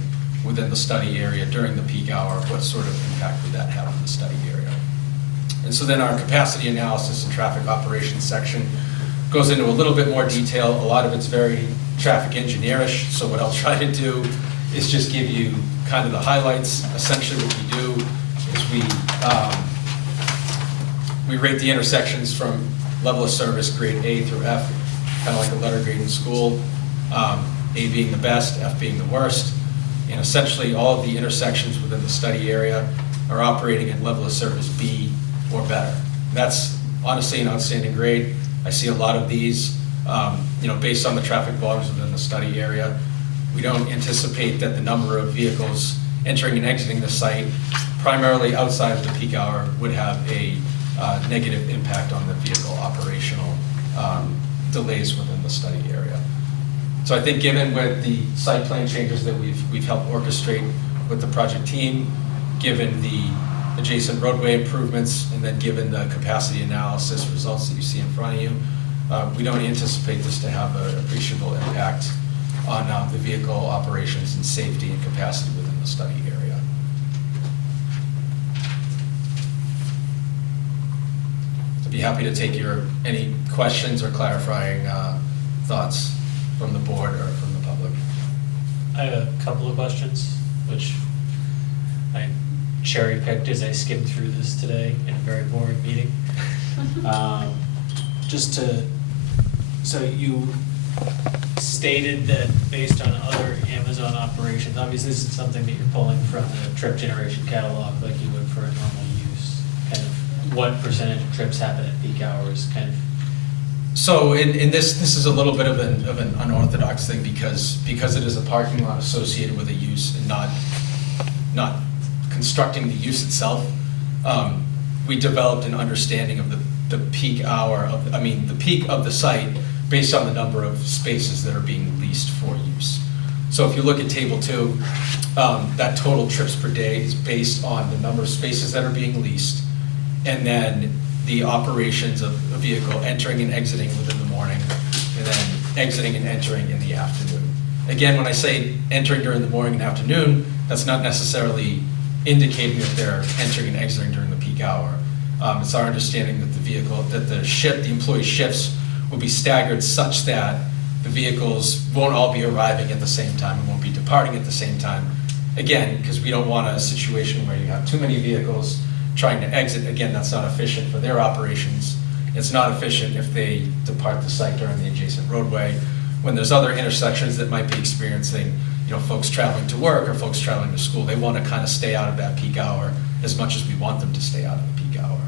within the study area during the peak hour, what sort of impact would that have on the study area? And so then our capacity analysis and traffic operations section goes into a little bit more detail. A lot of it's very traffic engineerish, so what I'll try to do is just give you kind of the highlights. Essentially what we do is we rate the intersections from level of service grade A through F, kind of like a letter grade in school, A being the best, F being the worst. And essentially all of the intersections within the study area are operating at level of service B or better. That's honestly an outstanding grade. I see a lot of these, based on the traffic volumes within the study area. We don't anticipate that the number of vehicles entering and exiting the site, primarily outside of the peak hour, would have a negative impact on the vehicle operational delays within the study area. So I think given with the site plan changes that we've helped orchestrate with the project team, given the adjacent roadway improvements, and then given the capacity analysis results that you see in front of you, we don't anticipate this to have an appreciable impact on the vehicle operations and safety and capacity within the study area. I'd be happy to take any questions or clarifying thoughts from the board or from the public. I have a couple of questions, which I cherry-picked as I skimmed through this today in a very boring meeting. So you stated that based on other Amazon operations, obviously this is something that you're pulling from the trip generation catalog like you would for a normal use. Kind of what percentage of trips happen at peak hours, kind of? So in this is a little bit of an unorthodox thing because it is a parking lot associated with a use and not constructing the use itself. We developed an understanding of the peak hour the peak of the site based on the number of spaces that are being leased for use. So if you look at table 2, that total trips per day is based on the number of spaces that are being leased, and then the operations of a vehicle entering and exiting within the morning, and then exiting and entering in the afternoon. Again, when I say entering during the morning and afternoon, that's not necessarily indicating that they're entering and exiting during the peak hour. It's our understanding that the employee shifts will be staggered such that the vehicles won't all be arriving at the same time and won't be departing at the same time. Again, because we don't want a situation where you have too many vehicles trying to exit. Again, that's not efficient for their operations. It's not efficient if they depart the site during the adjacent roadway. When there's other intersections that might be experiencing, folks traveling to work or folks traveling to school, they want to kind of stay out of that peak hour as much as we want them to stay out of the peak hour.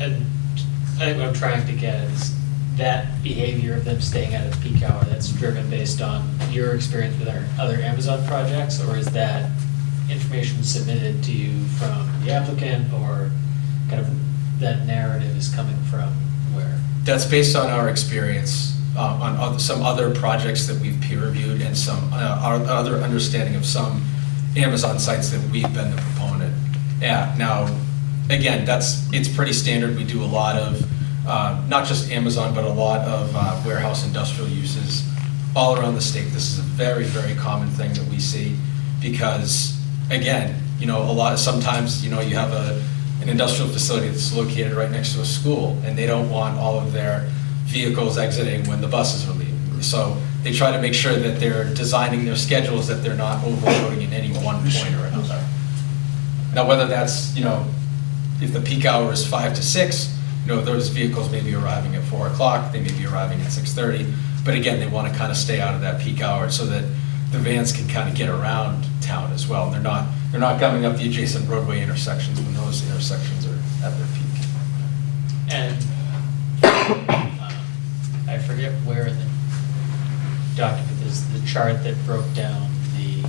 And I think what I'm trying to get at is that behavior of them staying out of the peak hour, that's driven based on your experience with our other Amazon projects, or is that information submitted to you from the applicant, or kind of that narrative is coming from where? That's based on our experience on some other projects that we've peer reviewed and some our other understanding of some Amazon sites that we've been the proponent at. Now, again, it's pretty standard. We do a lot of not just Amazon, but a lot of warehouse industrial uses all around the state. This is a very, very common thing that we see because, again, sometimes you have an industrial facility that's located right next to a school, and they don't want all of their vehicles exiting when the buses are leaving. So they try to make sure that they're designing their schedules that they're not overloading in any one point or another. Now, whether that's, if the peak hour is 5 to 6, those vehicles may be arriving at 4 o'clock, they may be arriving at 6:30, but again, they want to kind of stay out of that peak hour so that the vans can kind of get around town as well. And they're not coming up the adjacent roadway intersections when those intersections are at their peak. And I forget where in the document is the chart that broke down the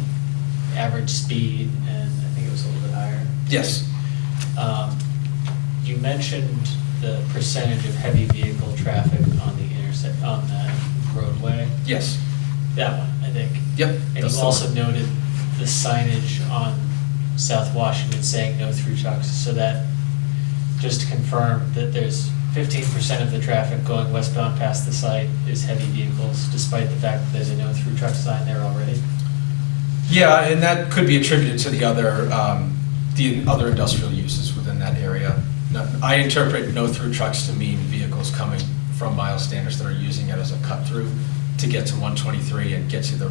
average speed, and I think it was a little bit higher. Yes. You mentioned the percentage of heavy vehicle traffic on that roadway. Yes. That one, I think. Yep. And that's you the also one. noted the signage on South Washington saying no through trucks, so that, just to confirm, that there's 15% of the traffic going westbound past the site is heavy vehicles, despite the fact that there's a no through truck sign there already. Yeah, and that could be attributed to the other industrial uses within that area. I interpret no through trucks to mean vehicles coming from mile standards that are using it as a cut through to get to 123 and get to the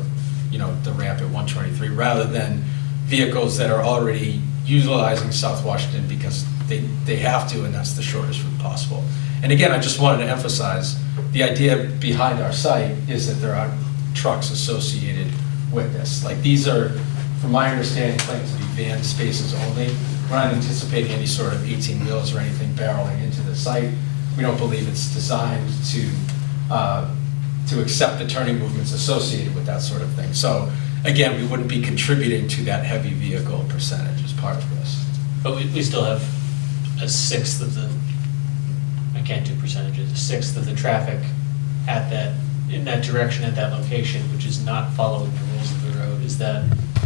ramp at 123, rather than vehicles that are already utilizing South Washington because they have to, and that's the shortest route possible. And again, I just wanted to emphasize the idea behind our site is that there are trucks associated with this. Like, these are, from my understanding, planned to be van spaces only. We're not anticipating any sort of 18 wheels or anything barreling into the site. We don't believe it's designed to accept the turning movements associated with that sort of thing. So again, we wouldn't be contributing to that heavy vehicle percentage as part of this. But we still have a sixth of the, I can't do percentages, a sixth of the traffic in that direction at that location, which is not following the rules of the road.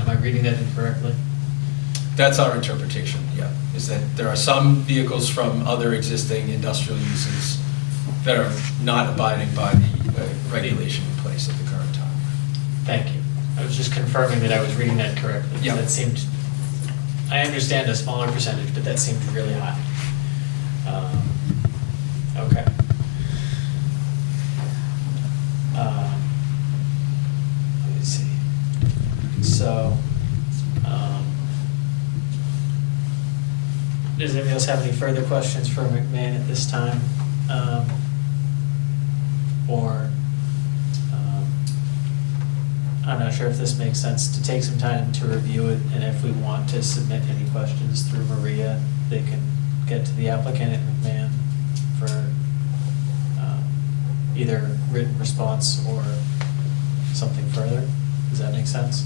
Am I reading that incorrectly? That's our interpretation, yeah, is that there are some vehicles from other existing industrial uses that are not abiding by the regulation in place at the current time. Thank you. I was just confirming that I was reading that correctly. Yeah. That seemed, I understand a smaller percentage, but that seemed really high. Okay. Let me see. So, does anybody else have any further questions for McMahon at this time? Or, I'm not sure if this makes sense to take some time to review it, and if we want to submit any questions through Maria, they can get to the applicant at McMahon for either written response or something further. Does that make sense?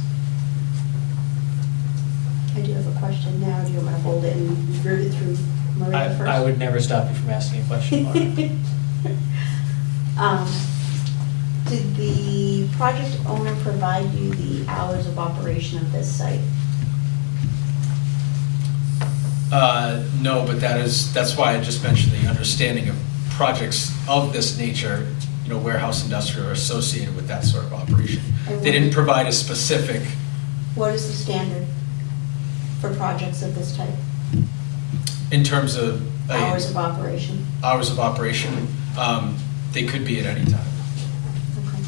I do have a question now. Do you want to hold it and route it through Maria first? I would never stop you from asking a question, Laura. Did the project owner provide you the hours of operation of this site? No, but that's why I just mentioned the understanding of projects of this nature, warehouse industrial are associated with that sort of operation. They didn't provide a specific, What is the standard for projects of this type? in terms of. Hours of operation? Hours of operation, they could be at any time. Okay.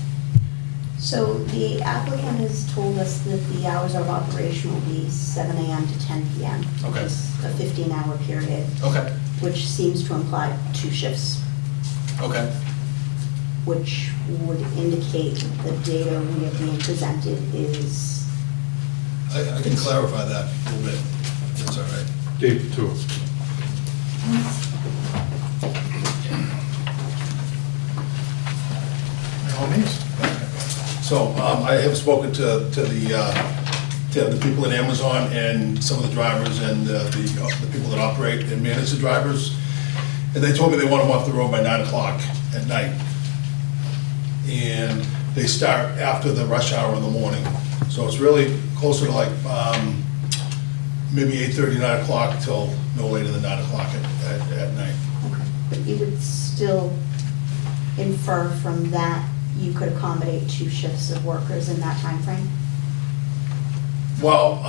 So the applicant has told us that the hours of operation will be 7 AM to 10 PM. Which Okay. is a 15-hour period, Okay, which seems to imply 2 shifts, okay. which would indicate the data we are being presented is, I can clarify that a little bit, if that's all right. Dave, too. By all means. So I have spoken to the people at Amazon and some of the drivers and the people that operate and manage the drivers. And they told me they want them off the road by 9 o'clock at night. And they start after the rush hour in the morning. So it's really closer to like maybe 8:30, 9 o'clock till no later than 9 o'clock at night. okay. But you would still infer from that you could accommodate 2 shifts of workers in that time frame? Well,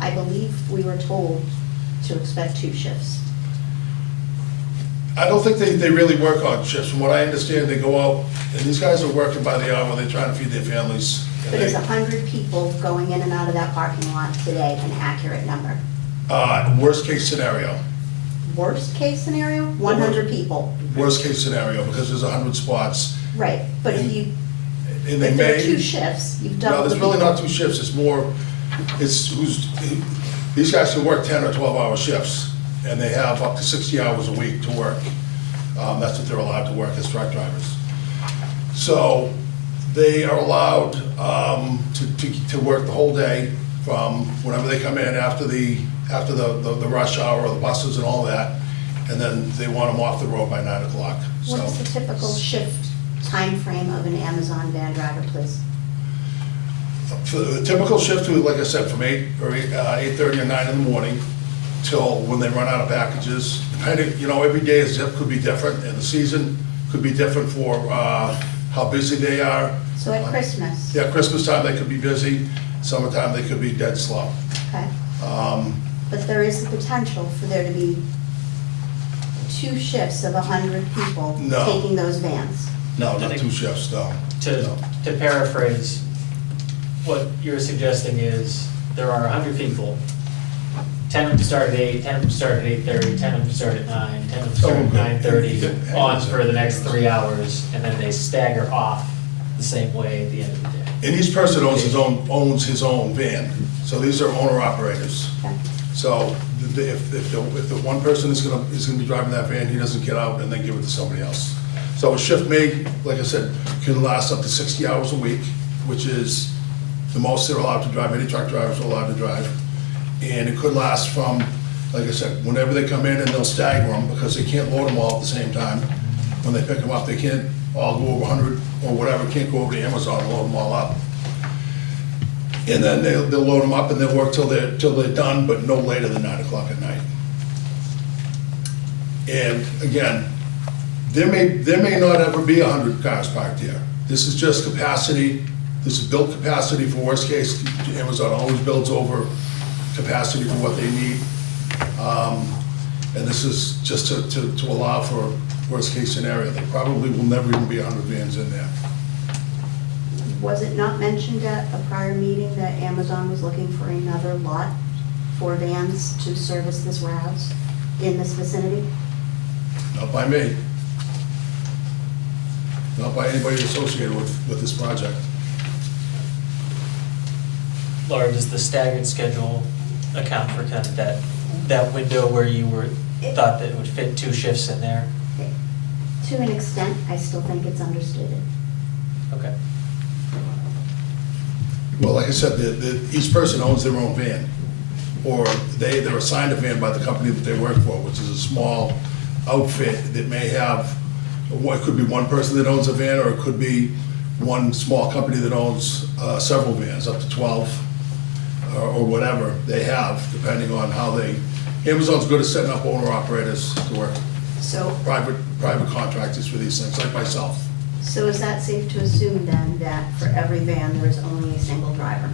I believe we were told to expect 2 shifts. I don't think they really work on shifts. From what I understand, they go out, and these guys are working by the hour, they're trying to feed their families. and But is they- 100 people going in and out of that parking lot today an accurate number? Worst case scenario, Worst case scenario, 100 people. worst case scenario, because there's 100 spots. Right, but if you, And they if there are may. 2 shifts, you've No, doubled the there's really people. not 2 shifts, it's more, these guys can work 10 or 12-hour shifts, and they have up to 60 hours a week to work. That's what they're allowed to work as truck drivers. So they are allowed to work the whole day from whenever they come in after the rush hour, or the buses and all that, and then they want them off the road by 9 o'clock. What So is the typical shift time frame of an Amazon van driver, please? for the typical shift, like I said, from 8:30 or 9 in the morning till when they run out of packages. Depending, every day could be different, and the season could be different for how busy they are. So at Christmas? Yeah, Christmas time, they could be busy. Summertime, they could be dead slow. Okay. But there is the potential for there to be 2 shifts of 100 people No. taking those vans. No, not 2 shifts, no. No. To paraphrase, what you're suggesting is there are 100 people, 10 of them start at 8, 10 of them start at 8:30, 10 of them start at 9, 10 of them start at 9:30, on for the next 3 hours, and then they stagger off the same way at the end of the day. And each person owns his own van, so these are owner-operators. Okay. So if the one person is gonna be driving that van, he doesn't get out and then give it to somebody else. So a shift may, like I said, can last up to 60 hours a week, which is the most they're allowed to drive, any truck drivers are allowed to drive. And it could last from, like I said, whenever they come in, and they'll stagger them, because they can't load them all at the same time. When they pick them up, they can't all go over 100 or whatever, can't go over to Amazon and load them all up. And then they'll load them up and they'll work till they're done, but no later than 9 o'clock at night. And again, there may not ever be 100 cars parked here. This is just capacity, this is built capacity for worst case. Amazon always builds over capacity for what they need. And this is just to allow for worst case scenario. There probably will never even be 100 vans in there. Was it not mentioned at a prior meeting that Amazon was looking for another lot for vans to service this warehouse in this vicinity? Not by me. Not by anybody associated with this project. Laura, does the staggered schedule account for kind of that window where you thought that it would fit 2 shifts in there? To an extent, I still think it's understated. Okay. Well, like I said, each person owns their own van, or they're assigned a van by the company that they work for, which is a small outfit that may have, it could be one person that owns a van, or it could be one small company that owns several vans, up to 12, or whatever they have, depending on how Amazon's good at setting up owner-operators to work, So, private contractors for these things, like myself. so is that safe to assume then that for every van, there's only a single driver?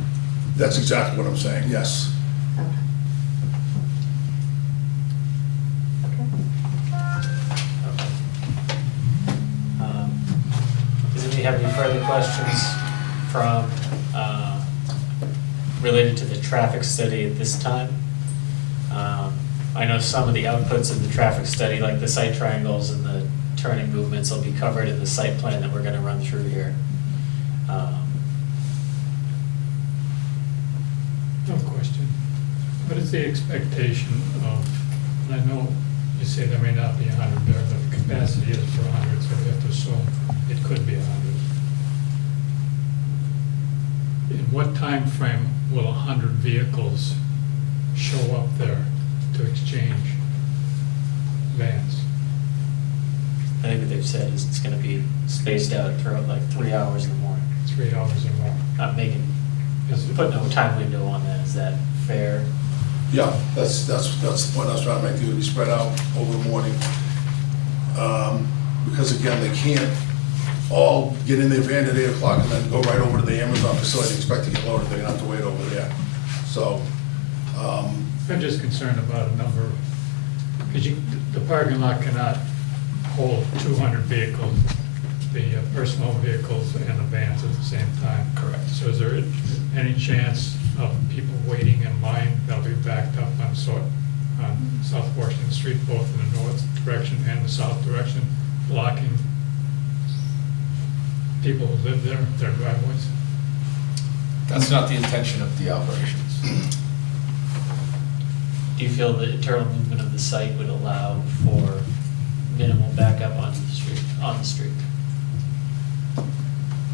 That's exactly what I'm saying, yes. Okay. Does anybody have any further questions from, related to the traffic study at this time? I know some of the outputs of the traffic study, like the site triangles and the turning movements, will be covered in the site plan that we're gonna run through here. No question. What is the expectation of, and I know you say there may not be 100 there, but the capacity is for 100, so we have to assume it could be 100. In what time frame will 100 vehicles show up there to exchange vans? I think what they've said is it's gonna be spaced out throughout like 3 hours in the morning. 3 hours or more? Not making, Is it- put no time window on that, is that fair? Yeah, that's the point I was trying to make, it would be spread out over the morning. Because again, they can't all get in their van at 8 o'clock and then go right over to the Amazon facility and expect to get loaded, they're gonna have to wait over there. So, I'm just concerned about a number, because the parking lot cannot hold 200 vehicles, the personal vehicles and the vans at the same time. Correct. So is there any chance of people waiting in line that'll be backed up on South Washington Street, both in the north direction and the south direction, blocking people who live there, their driveways? That's not the intention of the operations. Do you feel the internal movement of the site would allow for minimal backup onto on the street?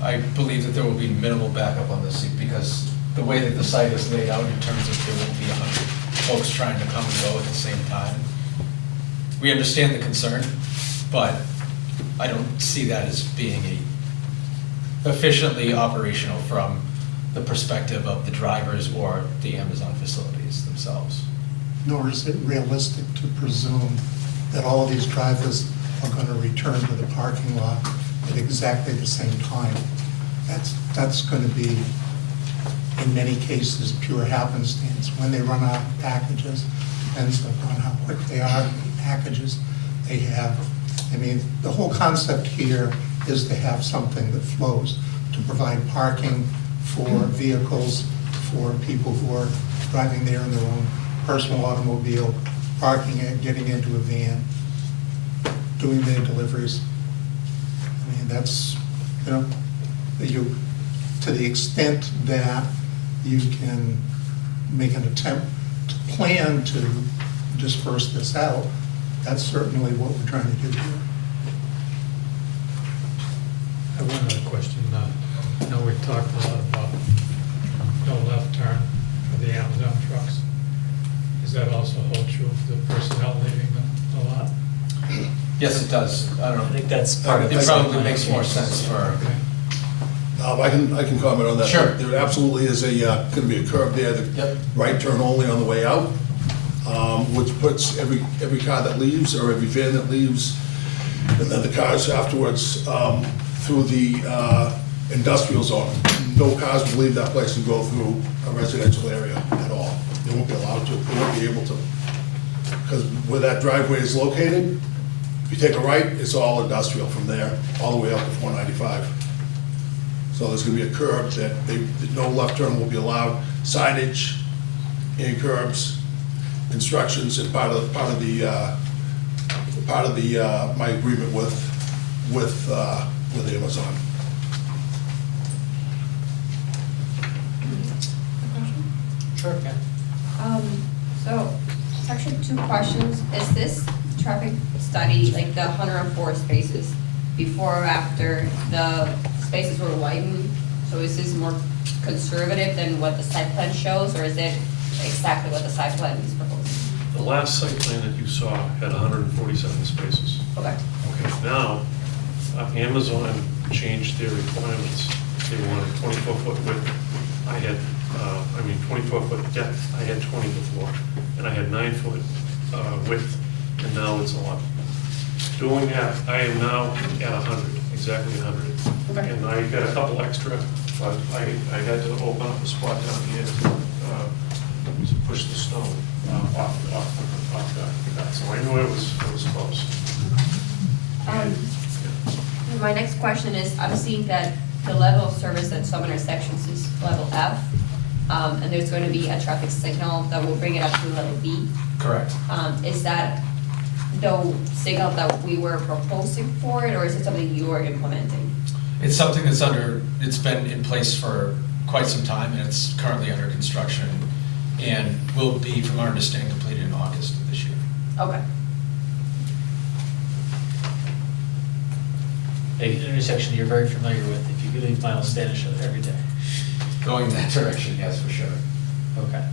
I believe that there will be minimal backup on this because the way that the site is laid out in terms of there won't be 100 folks trying to come and go at the same time. We understand the concern, but I don't see that as being efficiently operational from the perspective of the drivers or the Amazon facilities themselves. Nor is it realistic to presume that all of these drivers are going to return to the parking lot at exactly the same time. That's going to be, in many cases, pure happenstance. When they run out of packages, depends upon how quick they are, how many packages they have. I mean, the whole concept here is to have something that flows, to provide parking for vehicles, for people who are driving there in their own personal automobile, parking it, getting into a van, doing their deliveries. I mean, that's, to the extent that you can make an attempt to plan to disperse this out, that's certainly what we're trying to do here. I have one other question. I know we've talked a lot about no left turn for the Amazon trucks. Does that also hold true for the personnel leaving the lot? Yes, it does. I don't know. I think that's part of the It site probably plan makes more change. sense for, I can comment on that. Sure. There absolutely is gonna be a curb there, Yep. the right turn only on the way out, which puts every car that leaves, or every van that leaves, and then the cars afterwards, through the industrial zone. No cars will leave that place and go through a residential area at all. They won't be allowed to, they won't be able to. Because where that driveway is located, if you take a right, it's all industrial from there, all the way up to 495. So there's gonna be a curb that no left turn will be allowed, signage and curbs, instructions, and part of my agreement with Amazon. Sure, yeah. So, it's actually two questions. Is this traffic study, like the 104 spaces, before or after the spaces were widened? So is this more conservative than what the site plan shows, or is it exactly what the site plan is proposing? The last site plan that you saw had 147 spaces. Okay. Okay, now, Amazon changed their requirements. They wanted 24-foot width. I had, 24-foot depth. I had 20 before, and I had 9-foot width, and now it's 11. Doing that, I am now at 100, exactly 100. Okay. And I got a couple extra, but I had to open up a spot down here to push the stone off that. So I knew it was close. My next question is, I'm seeing that the level of service at some intersections is level F, and there's going to be a traffic signal that will bring it up to level B. Correct. Is that the signal that we were proposing for it, or is it something you are implementing? It's something it's been in place for quite some time, and it's currently under construction, and will be, from our understanding, completed in August of this year. Okay. An intersection you're very familiar with, if you could leave Miles Stanish every day. Going in that direction, yes, for sure. Okay.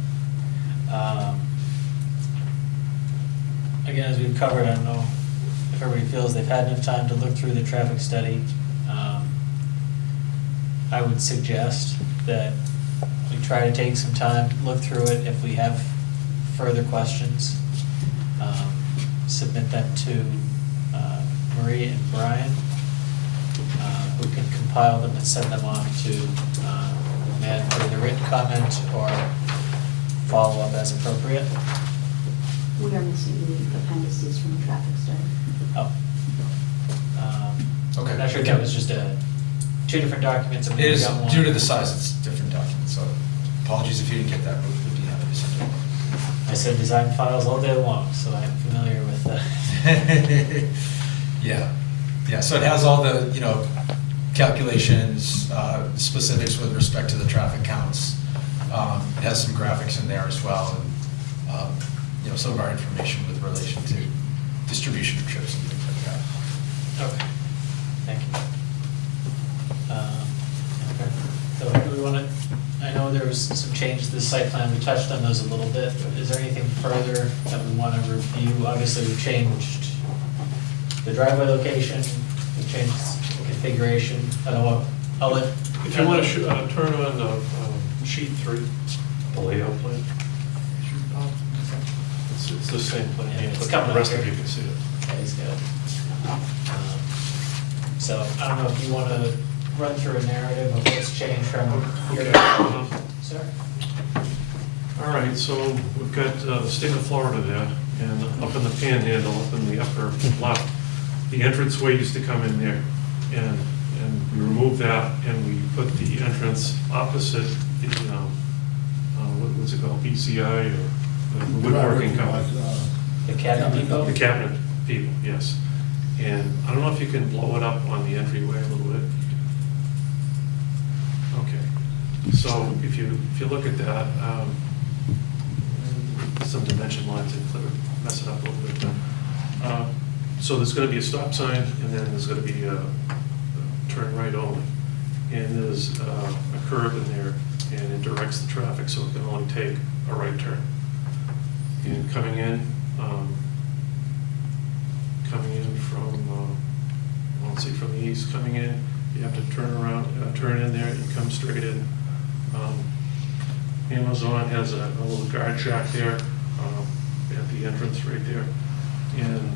Again, as we've covered, I don't know if everybody feels they've had enough time to look through the traffic study. I would suggest that we try to take some time, look through it. If we have further questions, submit them to Marie and Brian, who can compile them and send them on to Matt for the written comment or follow up as appropriate. We are missing the appendices from the traffic study. Oh. Okay. I'm not sure if that was just two different documents. And we It is, got one. due to the size, it's different documents, so apologies if you didn't get that, but we'd be happy to send it. I said design files all day long, so I'm familiar with Yeah, so it has all the, calculations, specifics with respect to the traffic counts. It has some graphics in there as well, and, some of our information with relation to distribution of trips and things like that. Okay, thank you. Okay. So do we want to, I know there was some changes to the site plan, we touched on those a little bit. Is there anything further that we want to review? Obviously, we've changed the driveway location, we've changed the configuration. I don't know, I'll let. If you want to turn on sheet 3, the layout plan. It's the same plan, Yeah, it's but coming the rest up of here. you can see it. Yeah, he's got it. So I don't know if you want to run through a narrative of what's changed from here to. Sir? All right, so we've got the state of Florida there, and up in the panhandle, up in the upper left, the entranceway used to come in there, and we removed that, and we put the entrance opposite the, what's it called, BCI, or the woodworking company. The cabinet depot? The cabinet people, yes. And I don't know if you can blow it up on the entryway a little bit. Okay, so if you look at that, some dimension lines and mess it up a little bit. So there's going to be a stop sign, and then there's going to be a turn right only. And there's a curb in there, and it directs the traffic, so it can only take a right turn. And coming in from, let's see, from the east, coming in, You have to turn around, turn in there, you come straight in. Amazon has a little guard shack there at the entrance right there. And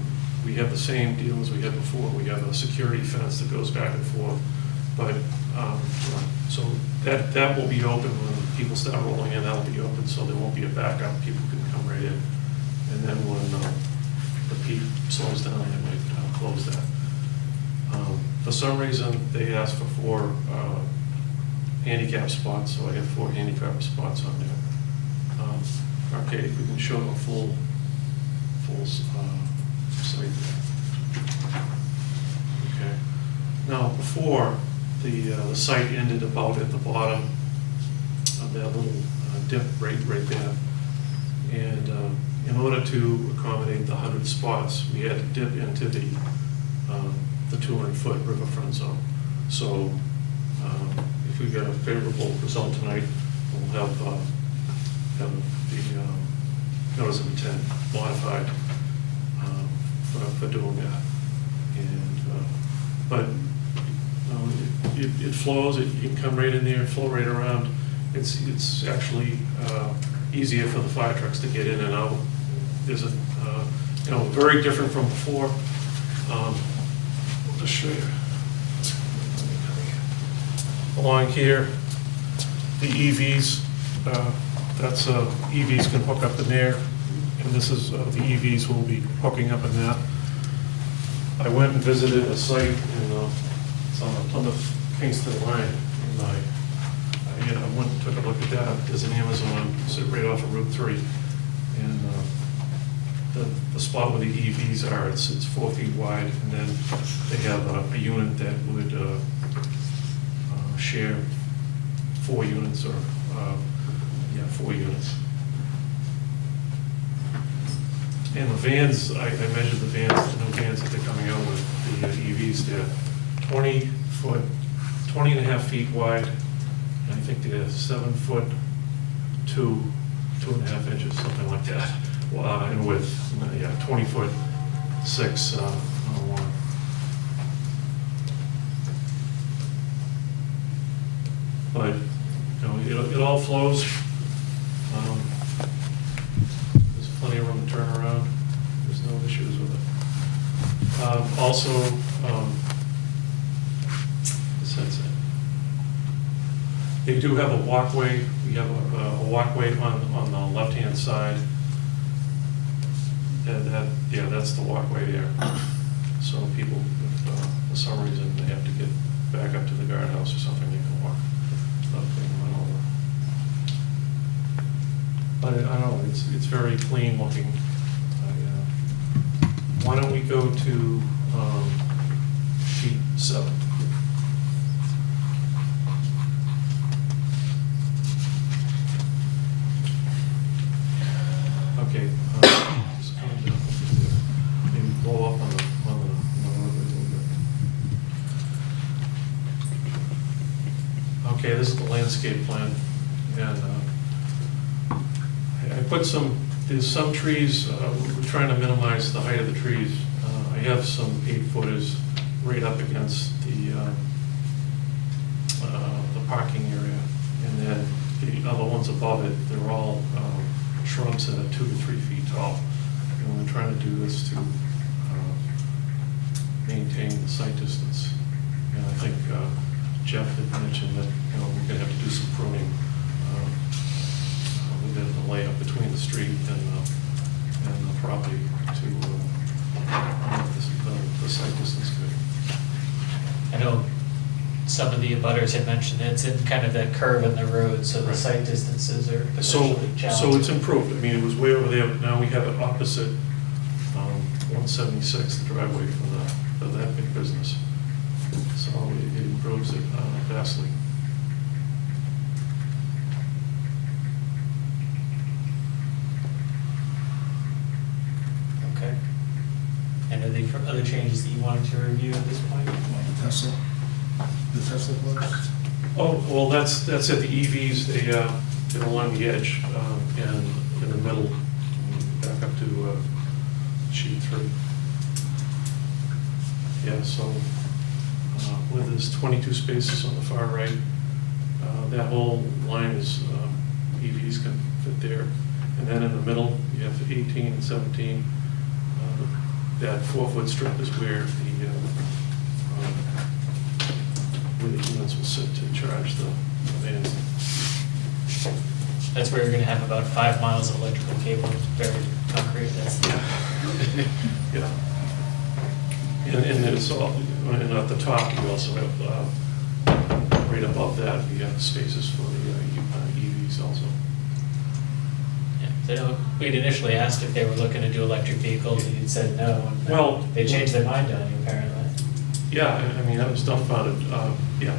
we have the same deal as we had before. We have a security fence that goes back and forth. But, so that will be open when people start rolling in, that'll be open, so there won't be a backup. People can come right in. And then when the peak slows down, they might close that. For some reason, they asked for 4 handicap spots, so I have 4 handicap spots on there. Okay, we can show a full site there. Okay. Now, before, the site ended about at the bottom of that little dip right there. And in order to accommodate the 100 spots, we had to dip into the 200-foot riverfront zone. So if we get a favorable result tonight, we'll have the notice of intent modified for doing that. And but it flows. You can come right in there and flow right around. It's actually easier for the fire trucks to get in and out. There's a very different from before. I'll just show you. Along here, the EVs, that's EVs can hook up in there, and this is the EVs will be hooking up in that. I went and visited a site in it's on the Plymouth Kingston line, and I went and took a look at that. There's an Amazon sit right off of Route 3, and the spot where the EVs are, it's 4 feet wide, and then they have a unit that would share 4 units, or 4 units. And the vans, I measured the vans, the new vans that they're coming out with, the EVs, they're 20 and a half feet wide, and I think they're 7 foot 2.5 inches, something like that, in width. 20 foot 6 long. But it all flows. There's plenty of room to turn around. There's no issues with it. Also, besides that, they do have a walkway. We have a walkway on the left-hand side. That's the walkway there. So people, if for some reason they have to get back up to the guardhouse or something, they can walk up and run over. But I don't know, it's very clean looking. Why don't we go to sheet 7? Okay. Just coming down. Maybe blow up on the roadway a little bit. Okay, this is the landscape plan, and I put there's some trees, we're trying to minimize the height of the trees. I have some 8-footers right up against the parking area, and then the other ones above it, they're all shrubs that are 2 to 3 feet tall. And we're trying to do this to maintain the site distance. And I think Jeff had mentioned that we're going to have to do some pruning within the layout between the street and the property to make the site distance good. I know some of the abutters had mentioned it's in kind of that curve in the road, so the Right. site distances are So potentially challenging. it's improved. I mean, it was way over there, but now we have it opposite 176, the driveway for that big business. So it improves it vastly. Okay. And are there other changes that you wanted to review at this point? Tesla, the Tesla plugs? Oh, well, that's it, the EVs, they're along the edge, and in the middle, back up to sheet 3. Yeah, so, where there's 22 spaces on the far right. That whole line is, EVs can fit there. And then in the middle, you have 18 and 17. That 4-foot strip is where the humans will sit to charge the vans. That's where you're gonna have about 5 miles of electrical cable buried in concrete, that's. Yeah. And there's all, and at the top, you also have, right above that, you have spaces for the EVs also. Yeah, so we'd initially asked if they were looking to do electric vehicles, and you'd said no, and Well- they changed their mind on you apparently. Yeah, I mean, I was dumbfounded, yeah.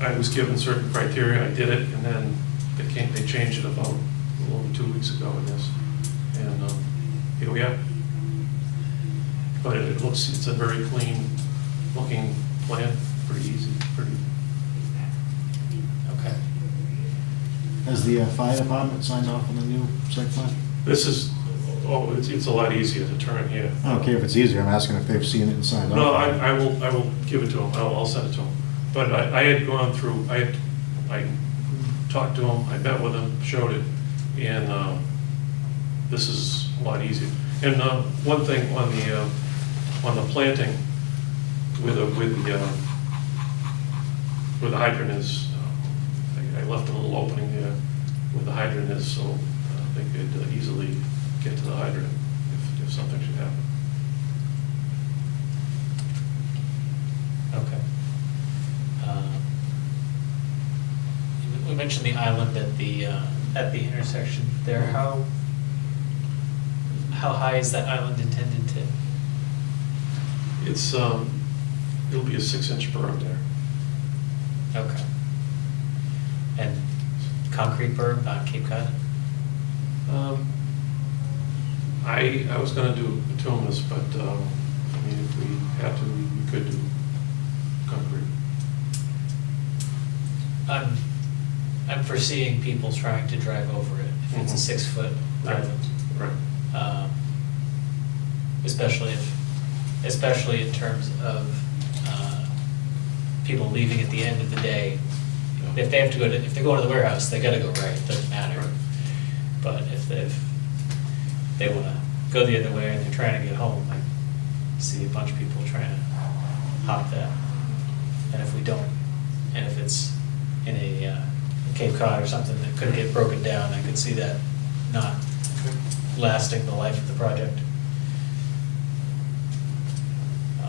I was given certain criteria, I did it, and then they changed it about a little over 2 weeks ago, I guess. And here we are. But it's a very clean looking plan, pretty easy, pretty. Okay. Has the fire department signed off on the new site plan? This is, it's a lot easier to turn here. I don't care if it's easier, I'm asking if they've seen it and signed off. No, on it. I will give it to him, I'll send it to him. But I had gone through, I talked to him, I met with him, showed it, and this is a lot easier. And one thing on the planting, where the hydrant is, I left a little opening there where the hydrant is, so they could easily get to the hydrant if something should happen. Okay. We mentioned the island at the intersection there. How high is that island intended to? It's, it'll be a 6-inch berm there. Okay. And concrete berm on Cape Cod? I was gonna do bituminous, but, I mean, if we had to, we could do concrete. I'm foreseeing people trying to drive over it if it's a Mhm. 6-foot Right. island. Right. Especially in terms of people leaving at the end of the day. If they have to if they go to the warehouse, they gotta go right, it doesn't matter. Right. But if they wanna go the other way and they're trying to get home, I see a bunch of people trying to hop that. And if we don't, and if it's in a Cape Cod or something that could get broken down, I could see that not lasting the life of the project. I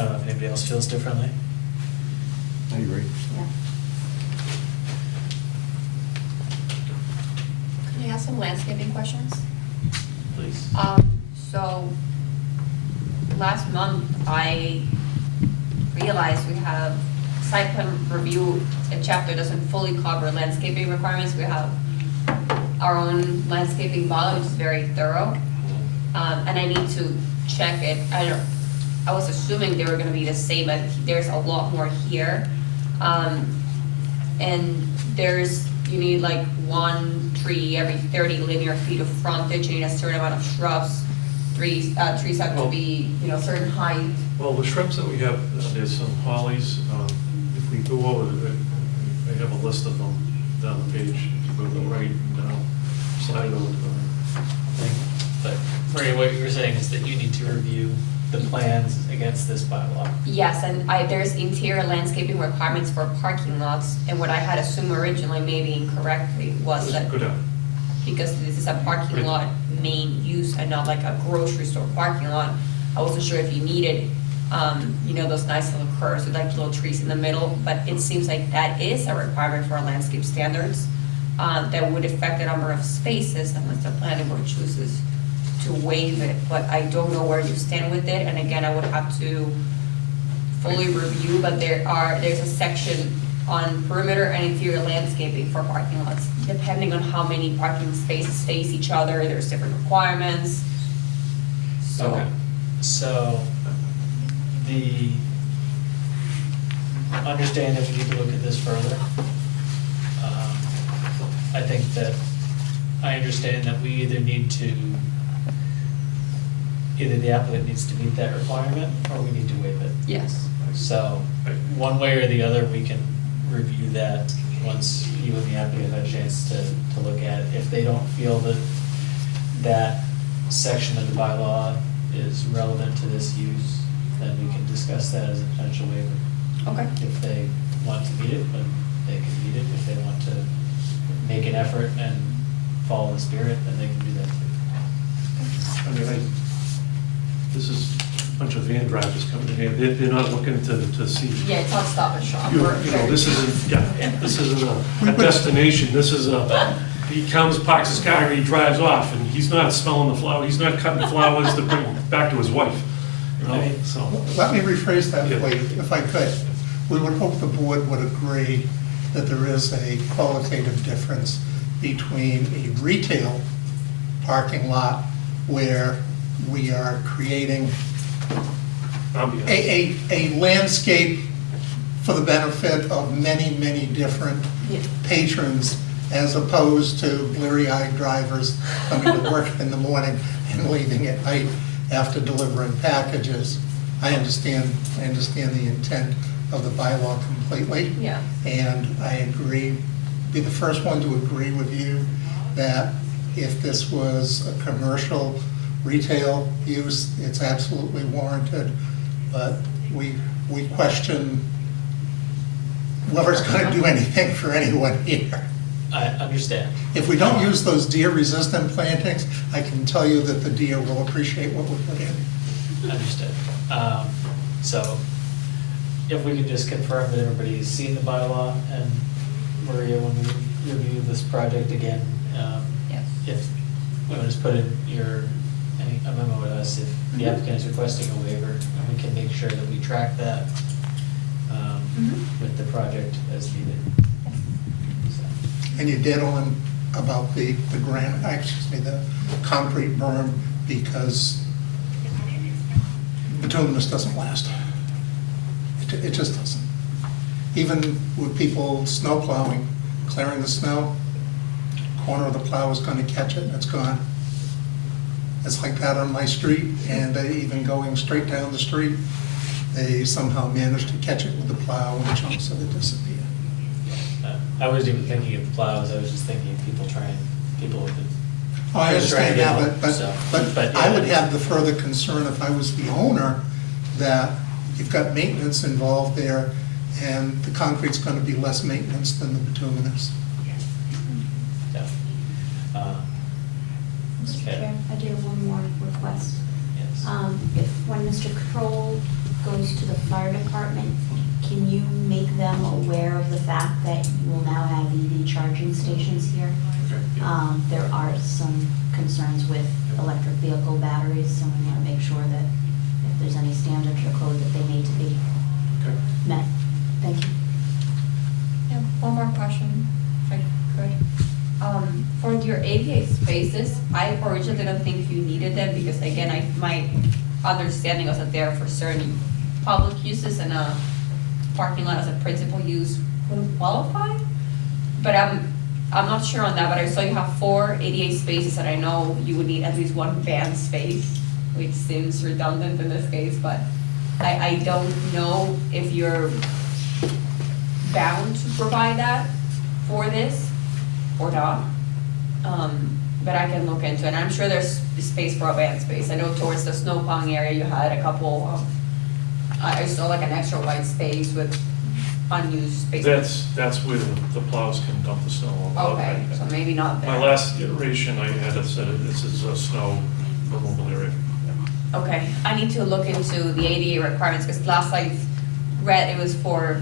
don't know if anybody else feels differently. I agree. Yeah. Can I ask some landscaping questions? Please. So, last month, I realized we have site plan review, a chapter doesn't fully cover landscaping requirements. We have our own landscaping bylaw, which is very thorough. And I need to check it. I was assuming they were gonna be the same, but there's a lot more here. And you need like 1 tree every 30 linear feet of frontage, you need a certain amount of shrubs. Trees have to be, certain height. Well, the shrubs that we have, there's some hollies, if we go over it, I have a list of them down the page, if you go to the right and down, slide it over to the right. But Maria, what you were saying is that you need to review the plans against this bylaw. Yes, and there's interior landscaping requirements for parking lots, and what I had assumed originally, maybe incorrectly, was that Go down. because this is a parking Right. lot main use and not like a grocery store parking lot, I wasn't sure if you needed, those nice little curves with like little trees in the middle, but it seems like that is a requirement for our landscape standards, that would affect the number of spaces unless the planning board chooses to waive it, but I don't know where you stand with it, and again, I would have to fully review, but there's a section on perimeter and interior landscaping for parking lots. Depending on how many parking spaces face each other, there's different requirements. So, Okay. So, understand that we need to look at this further. I think that, I understand that we either the applicant needs to meet that requirement, or we need to waive it. yes. So, one way or the other, we can review that once you and the applicant have a chance to look at it. If they don't feel that that section of the bylaw is relevant to this use, then we can discuss that as a potential waiver. Okay. If they want to meet it, then they can meet it. If they want to make an effort and follow the spirit, then they can do that too. I mean, this is a bunch of van drivers coming in here, they're not looking to see. Yeah, it's not Stop and Shop. You or- know, this isn't a destination, this is he comes, parks his car, and he drives off, and he's not smelling the flower, he's not cutting flowers to bring back to his wife, you know, so. Let me rephrase that Yeah. for you, if I could. We would hope the board would agree that there is a qualitative difference between a retail parking lot where we are creating Ambiance. a landscape for the benefit of many, many different Yeah. patrons, as opposed to bleary-eyed drivers coming to work in the morning and leaving at night after delivering packages. I understand the intent of the bylaw completely. Yeah. And I agree, be the first one to agree with you that if this was a commercial retail use, it's absolutely warranted. But we question whoever's gonna do anything for anyone here. I understand. If we don't use those deer-resistant plantings, I can tell you that the deer will appreciate what we put in. Understood. So, if we could just confirm that everybody's seen the bylaw, and Maria, when we review this project again, Yes. if, we'll just put in a memo to us, if the Mhm. applicant is requesting a waiver, and we can make sure that we track that Mhm. with the project as needed. So, And you did on about the the concrete berm, because bituminous doesn't last. It just doesn't. Even with people snow plowing, clearing the snow, corner of the plow is gonna catch it and it's gone. It's like that on my street, and even going straight down the street, they somehow managed to catch it with the plow and chunks of it disappear. I wasn't even thinking of plows, I was just thinking of people with the. Oh, I just trying understand to get that, home, but, so, but yeah. I would have the further concern if I was the owner, that you've got maintenance involved there, and the concrete's gonna be less maintenance than the bituminous. Yeah. Mr. Okay. Chair, I do have one more request. Yes. If, when Mr. Kroll goes to the fire department, can you make them aware of the fact that you will now have EV charging stations here? Okay, yeah. There are some concerns with electric vehicle batteries, so we want to make sure that if there's any standards or code that they need to be Okay. met. Thank you. Yeah, one more question, if I could. For your ADA spaces, I originally didn't think you needed them because again, my understanding was that they're for certain public uses and a parking lot as a principal use wouldn't qualify. But I'm not sure on that, but I saw you have 4 ADA spaces and I know you would need at least 1 van space, which seems redundant in this case, but I don't know if you're bound to provide that for this or not. But I can look into it, and I'm sure there's space for a van space. I know towards the snow plowing area, you had a couple of, I saw like an extra white space with unused space. That's where the plows can dump the snow. Okay, so maybe not there. My last iteration, I had it said this is a snow removal area. Okay, I need to look into the ADA requirements, because last I read it was for,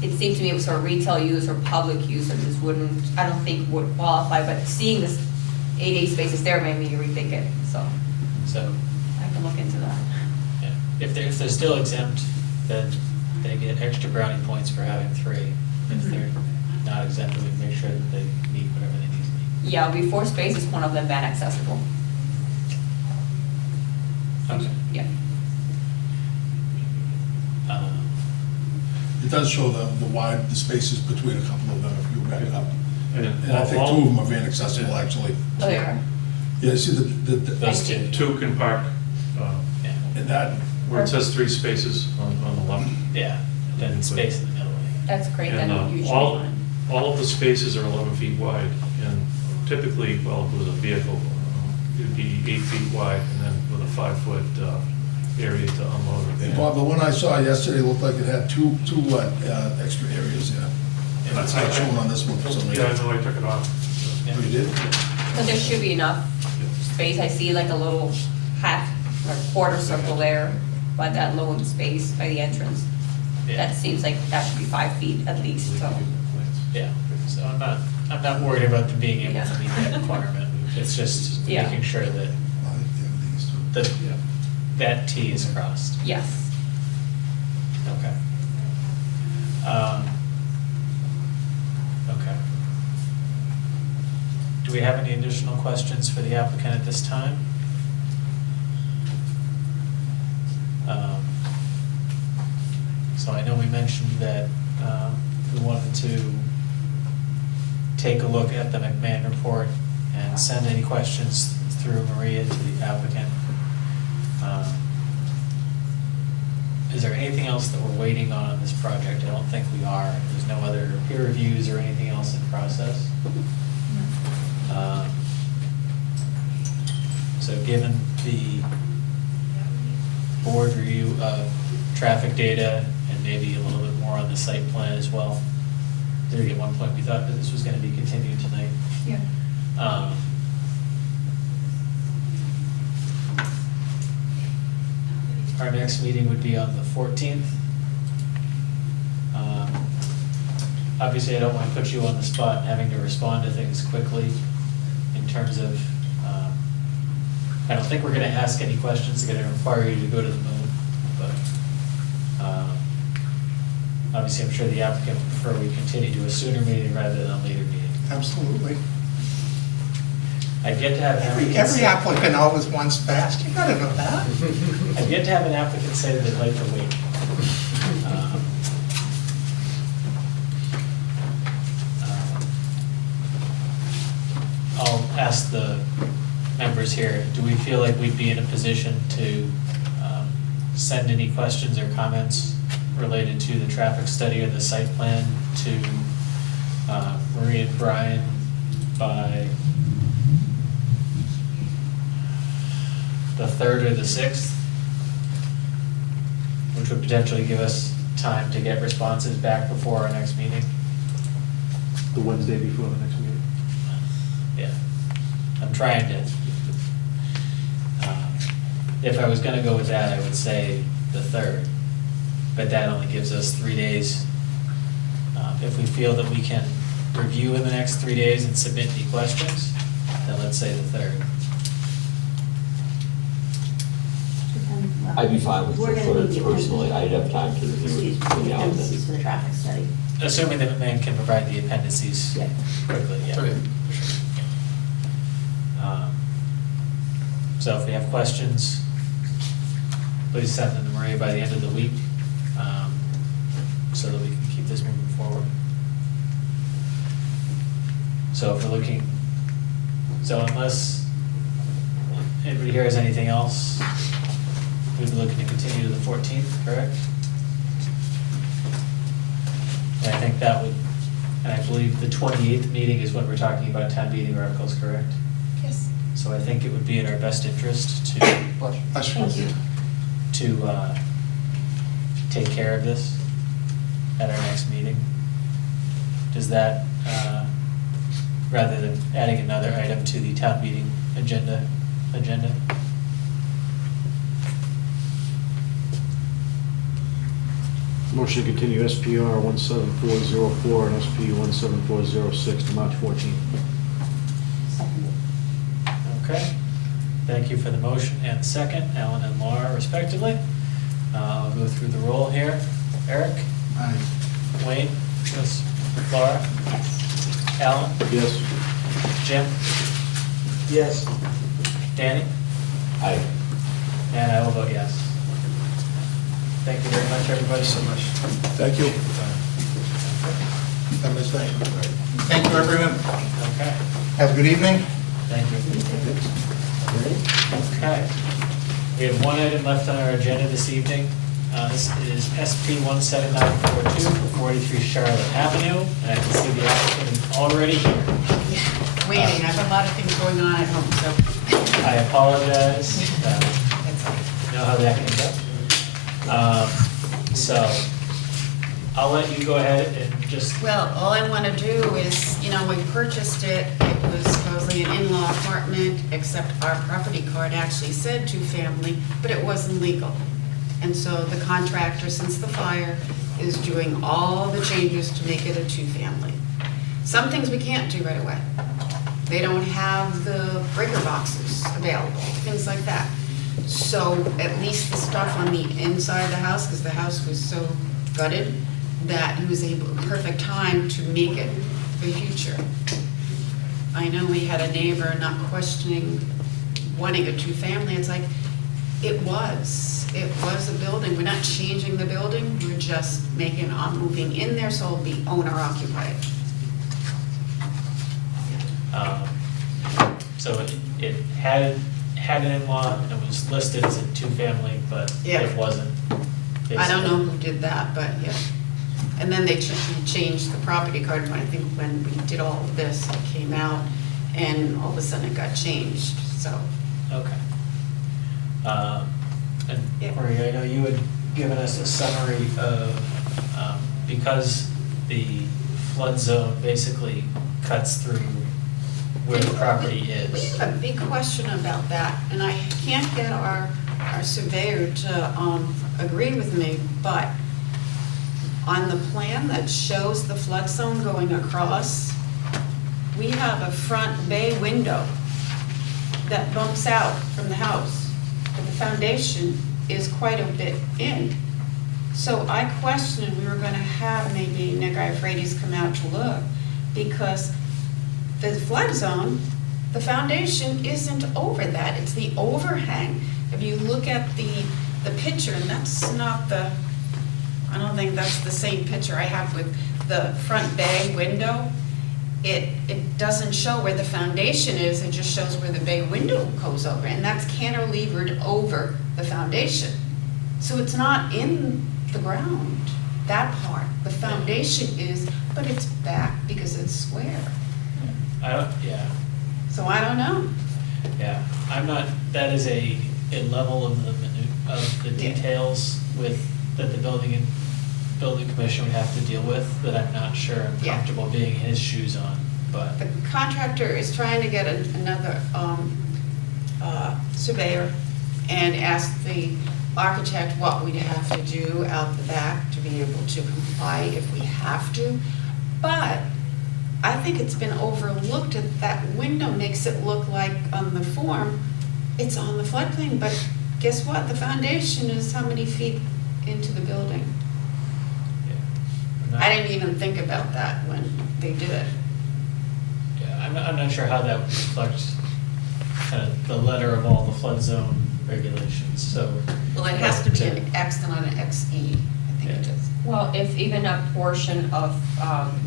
it seemed to me it was for retail use or public use, and this wouldn't, I don't think would qualify, but seeing this ADA spaces there made me rethink it, so So, I can look into that. yeah, if they're still exempt, then they get extra brownie points for having 3. If Mhm. they're not exempt, we can make sure that they meet whatever they need to meet. Yeah, it'll be 4 spaces, one of them van accessible. Okay. Yeah. It does show the spaces between a couple of them if you back it up. And And I think 2 of them are van accessible, actually. Oh, they are? Yeah, see Those two. 2 can park, Yeah. and that, where it says 3 spaces on the left. Yeah, then space in the middle. That's great, And then usually all fine. of the spaces are 11 feet wide, and typically, well, if it was a vehicle, it'd be 8 feet wide, and then with a 5-foot area to unload a van. Bob, the one I saw yesterday looked like it had two extra areas there. And it's not shown on this one for some Yeah, I reason. know, I took it off. Oh, you did? But there should be enough space, I see like a little half, or quarter circle there, by that low space by the entrance. Yeah. That seems like that should be 5 feet at least, so. Yeah, so I'm not worried about them being able to meet that requirement. It's just Yeah. making sure that that T is crossed. Yes. Okay. Okay. Do we have any additional questions for the applicant at this time? So I know we mentioned that we wanted to take a look at the McMahon report and send any questions through Maria to the applicant. Is there anything else that we're waiting on this project? I don't think we are. There's no other peer reviews or anything else in process. So given the board review of traffic data and maybe a little bit more on the site plan as well, there at one point we thought that this was gonna be continued tonight. Yeah. Our next meeting would be on the 14th. Obviously, I don't want to put you on the spot and having to respond to things quickly in terms of, I don't think we're gonna ask any questions that are gonna require you to go to the moon, but, obviously, I'm sure the applicant would prefer we continue to a sooner meeting rather than a later meeting. Absolutely. I've yet to have an applicant. Every applicant always wants fast, you gotta know that. I've yet to have an applicant say that they'd like to wait. I'll ask the members here, do we feel like we'd be in a position to send any questions or comments related to the traffic study or the site plan to Marie and Brian by the 3rd or the 6th, which would potentially give us time to get responses back before our next meeting? The Wednesday before the next meeting. Yeah, I'm trying to, if I was gonna go with that, I would say the 3rd, but that only gives us 3 days. If we feel that we can review in the next 3 days and submit any questions, then let's say the 3rd. I'd be fine with We're the gonna need third the personally. I'd have time to review Excuse it me, between the now and appendices then. for the traffic study. Assuming that McMahon can provide the appendices Yeah. quickly, yeah. Okay. So if we have questions, please send them to Maria by the end of the week, so that we can keep this moving forward. So if we're looking, so unless anybody here has anything else, we'd be looking to continue to the 14th, correct? And I think that would, and I believe the 28th meeting is when we're talking about town meeting articles, correct? Yes. So I think it would be in our best interest to, Thank you. to take care of this at our next meeting. Does that, rather than adding another item to the town meeting agenda? Motion to continue SPR 17404 and SP 17406 to March 14th. Seconded. Okay, thank you for the motion and the second, Alan and Laura respectively. I'll go through the roll here. Eric? Aye. Wayne? Yes. Laura? Yes. Alan? Yes. Jim? Yes. Danny? Aye. And I will vote yes. Thank you very much, everybody. So much. Thank you. Have a nice night. Thank you, everyone. Okay, Have a good evening. thank you. Okay. We have one item left on our agenda this evening. This is SP 17942 for 43 Charlotte Avenue, and I can see the applicant is already here. Waiting, I have a lot of things going on at home, so. I apologize. Know how that can go. So I'll let you go ahead and just, Well, all I want to do is, we purchased it, it was supposedly an in-law apartment, except our property card actually said two-family, but it wasn't legal. And so the contractor, since the fire, is doing all the changes to make it a two-family. Some things we can't do right away. They don't have the breaker boxes available, things like that. So at least the stuff on the inside of the house, because the house was so gutted, that he was able, perfect time to make it for the future. I know we had a neighbor not questioning wanting a two-family, it's like, it was a building, we're not changing the building, we're just moving in there so it'll be owner occupied. so it had an in-law and it was listed as a two-family, but Yeah. it wasn't. I don't know who did that, but yeah. And then they changed the property card, I think when we did all of this, it came out, and all of a sudden it got changed, so. Okay. And Yeah. Maria, I know you had given us a summary of, because the flood zone basically cuts through where the property We is. have a big question about that, and I can't get our surveyor to agree with me, but on the plan that shows the flood zone going across, we have a front bay window that bumps out from the house, but the foundation is quite a bit in. So I questioned, we were gonna have maybe Nick Ifrades come out to look, because the flood zone, the foundation isn't over that, it's the overhang. If you look at the picture, and that's not I don't think that's the same picture I have with the front bay window. It doesn't show where the foundation is, it just shows where the bay window goes over, and that's cantilevered over the foundation. So it's not in the ground, that part. The foundation is, but it's back because it's square. Yeah, So I don't know. yeah, I'm not, that is a level of the details that the building commission would have to deal with, that I'm not sure I'm Yeah. comfortable being in his shoes on, but. The contractor is trying to get another surveyor and ask the architect what we'd have to do out the back to be able to comply if we have to. But I think it's been overlooked, that window makes it look like on the form, it's on the floodplain, but guess what? The foundation is how many feet into the building? Yeah. I didn't even think about that when they did it. Yeah, I'm not sure how that would reflect kind of the letter of all the flood zone regulations, so. Well, it has to be an X and not an XE, I think it is. Well, if even a portion of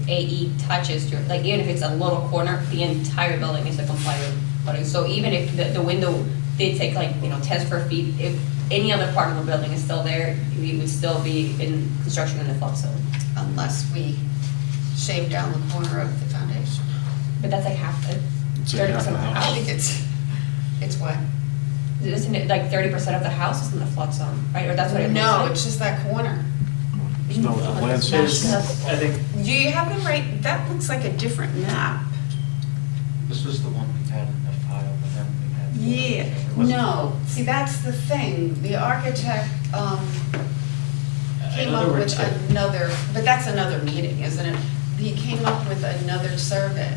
AE touches your, like even if it's a little corner, the entire building is a compliant building. So even if the window did take 10 square feet, if any other part of the building is still there, we would still be in construction in the flood zone. Unless we shave down the corner of the foundation. But that's like half, 30% of the I house. think it's what? Isn't it like 30% of the house is in the flood zone, right? Or that's what it looks No, like? it's just that corner. There's no landscape. I think, Do you have the right, that looks like a different map. This was the one we had in the file, but then we had. Yeah, It wasn't- no, see, that's the thing, the architect, I came know up there were with two. another, but that's another meeting, isn't it? He came up with another survey.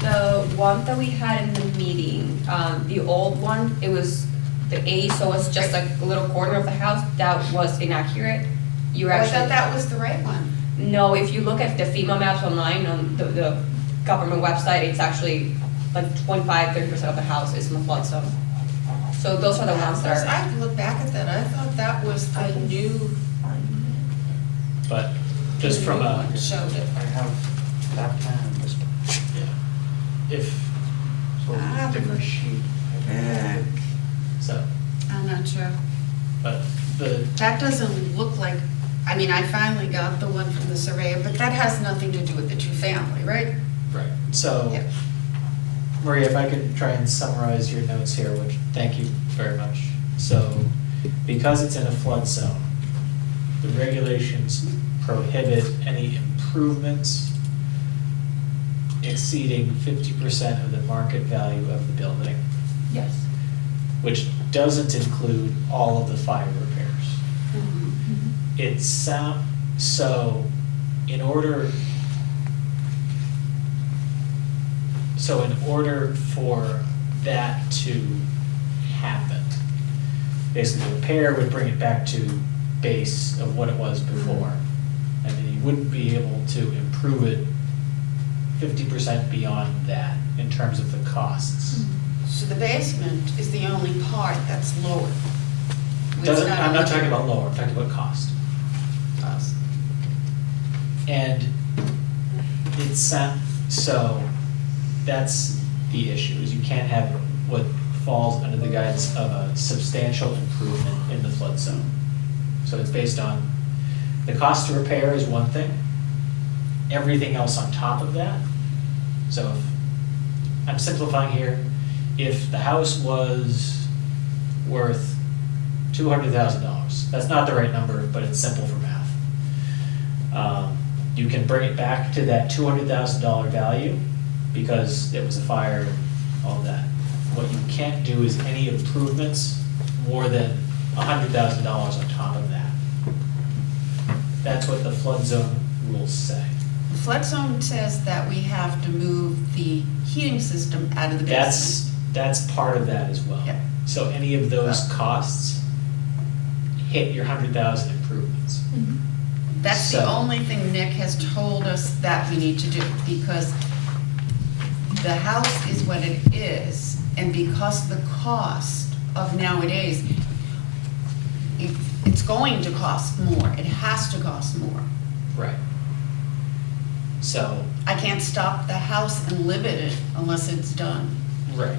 The one that we had in the meeting, the old one, it was the A, so it's just like a little corner of the house, that was inaccurate. You I actually. thought that was the right one. No, if you look at the FEMA maps online on the government website, it's actually like 25-30% of the house is in the flood zone. So those are the ones I that are. have to look back at that, I thought that was the new. but just from a, one Showed it. I have that plan, this one. yeah, if, So Ah. different sheet. so, I'm not sure. But That doesn't look like, I mean, I finally got the one from the surveyor, but that has nothing to do with the two-family, right? right, so, Yeah. Maria, if I could try and summarize your notes here, which, thank you very much. So, because it's in a flood zone, the regulations prohibit any improvements exceeding 50% of the market value of the building, Yes. which doesn't include all of the fire repairs. It's so in order for that to happen, basically the repair would bring it back to base of what it was before. And then you wouldn't be able to improve it 50% beyond that in terms of the costs. So the basement is the only part that's lower. I'm not talking about lower, I'm talking about cost. Cost. And it's, so that's the issue, is you can't have what falls under the guidance of a substantial improvement in the flood zone. So it's based on, the cost to repair is one thing, everything else on top of that. So if, I'm simplifying here, if the house was worth $200,000, that's not the right number, but it's simple for math. You can bring it back to that $200,000 value because it was a fire and all that. What you can't do is any improvements more than $100,000 on top of that. That's what the flood zone rules say. The flood zone says that we have to move the heating system out of the basement. That's part of that as well. Yeah. So any of those costs hit your 100,000 improvements. That's the So- only thing Nick has told us that we need to do, because the house is what it is, and because the cost of nowadays, it's going to cost more, it has to cost more. Right. So, I can't stop the house and live in it unless it's done. right,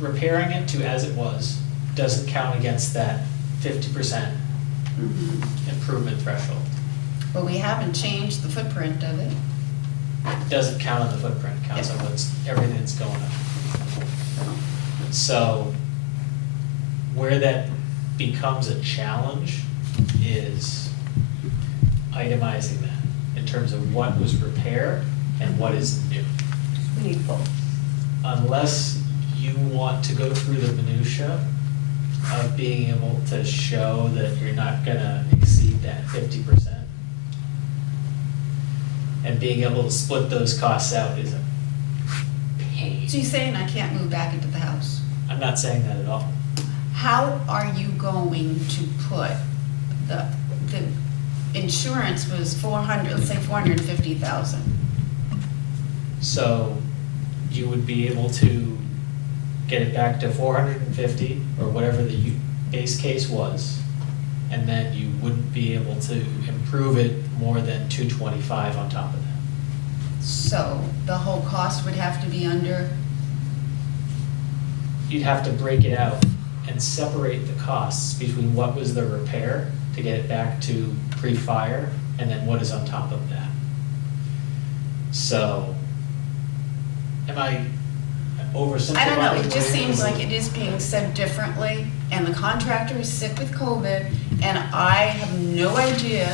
repairing it to as it was doesn't count against that 50% improvement threshold. But we haven't changed the footprint of it. It doesn't count on the footprint, it counts on everything that's going up. So, where that becomes a challenge is itemizing that in terms of what was repaired and what is new. We need both. Unless you want to go through the minutia of being able to show that you're not gonna exceed that 50%. And being able to split those costs out is a pain. So you're saying I can't move back into the house? I'm not saying that at all. How are you going to put the insurance was 400, let's say 450,000. So you would be able to get it back to 450 or whatever the base case was, and then you wouldn't be able to improve it more than 225 on top of that. So the whole cost would have to be under, You'd have to break it out and separate the costs between what was the repair to get it back to pre-fire and then what is on top of that. So, am I oversimplifying? I don't know, it just the way seems like it is being said differently, and the contractor is sick with COVID, and I have no idea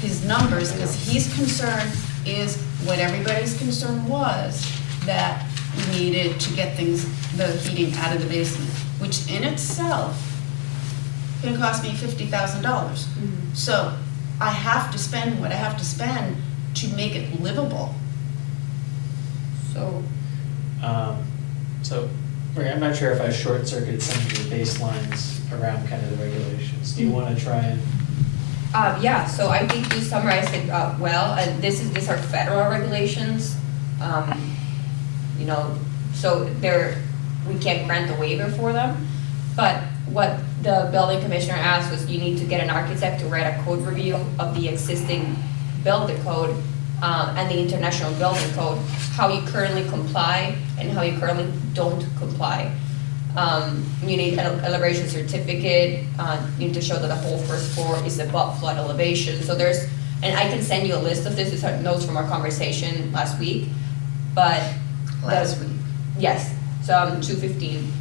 his numbers, because his concern is what everybody's concern was, that we needed to get the heating out of the basement, which in itself can cost me $50,000. So I have to spend what I have to spend to make it livable. So, Maria, I'm not sure if I short-circuited some of your baselines around kind of the regulations. Do you want to try and? yeah, so I think you summarized it well, and these are federal regulations. You know, so we can't grant a waiver for them, but what the building commissioner asked was you need to get an architect to write a code review of the existing building code and the international building code, how you currently comply and how you currently don't comply. You need an elevation certificate, you need to show that the whole first floor is above flood elevation, so there's, and I can send you a list of this, it's our notes from our conversation last week, but. Last week. Yes, so 215.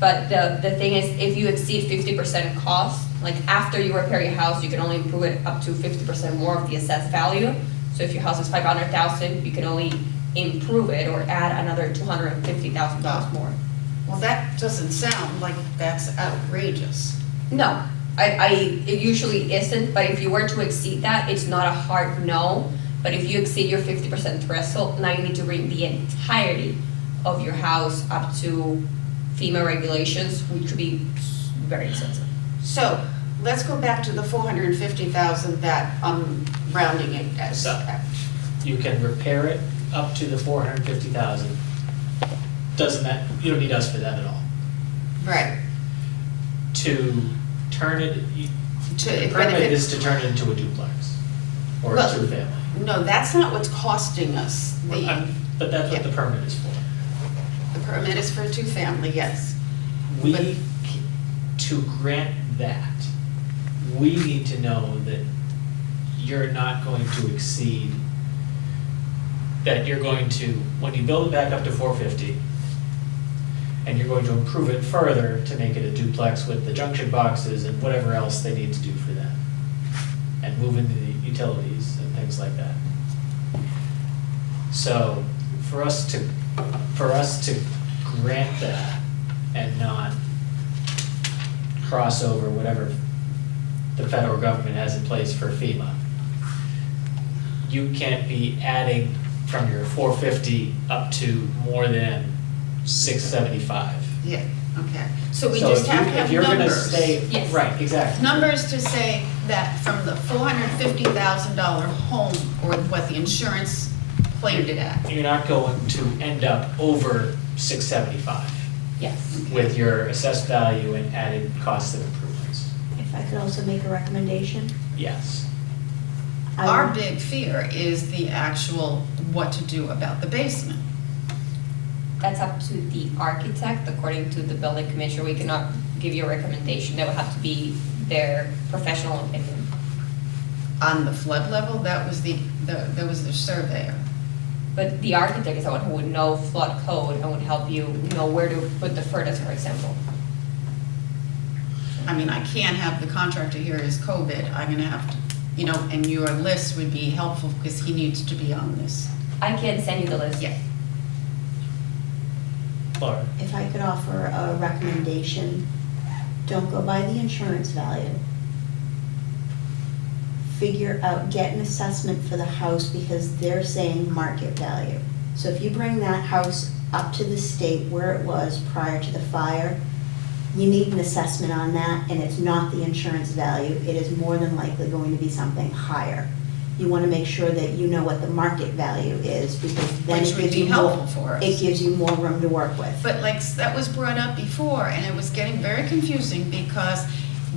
But the thing is, if you exceed 50% cost, like after you repair your house, you can only improve it up to 50% more of the assessed value. So if your house is 500,000, you can only improve it or add another $250,000 more. Well, that doesn't sound like that's outrageous. No, it usually isn't, but if you were to exceed that, it's not a hard no. But if you exceed your 50% threshold, now you need to bring the entirety of your house up to FEMA regulations, which could be very expensive. So, let's go back to the 450,000 that I'm rounding it as. So, you can repair it up to the 450,000. Doesn't that, you don't need us for that at all. Right. To turn it, the But permit if it- is to turn it into a duplex or a Well, two-family. No, that's not what's costing us. But that's what the permit is for. The permit is for a two-family, yes. We, to grant that, we need to know that you're not going to exceed, that you're going to, when you build it back up to 450, and you're going to improve it further to make it a duplex with the junction boxes and whatever else they need to do for that, and move into the utilities and things like that. So, for us to grant that and not cross over whatever the federal government has in place for FEMA, you can't be adding from your 450 up to more than 675. Yeah, okay. So we So just if have you- to have if you're gonna numbers. stay, Yes. right, exactly. Numbers to say that from the $450,000 home, or what the insurance claimed it at. You're not going to end up over 675 Yes. with your assessed value and added costs and improvements. If I could also make a recommendation? Yes. I Our would- big fear is the actual what to do about the basement. That's up to the architect, according to the building commissioner, we cannot give you a recommendation, that would have to be their professional opinion. On the flood level, that was the surveyor. But the architect is the one who would know flood code and would help you know where to put the furnace, for example. I mean, I can't have the contractor here as COVID, I'm gonna have to, and your list would be helpful because he needs to be on this. I can send you the list. Yeah. Laura? If I could offer a recommendation, don't go by the insurance value. Figure out, get an assessment for the house because they're saying market value. So if you bring that house up to the state where it was prior to the fire, you need an assessment on that, and it's not the insurance value. It is more than likely going to be something higher. You want to make sure that you know what the market value is, because then Which it would gives be you more, helpful for us. it gives you more room to work with. But like, that was brought up before, and it was getting very confusing because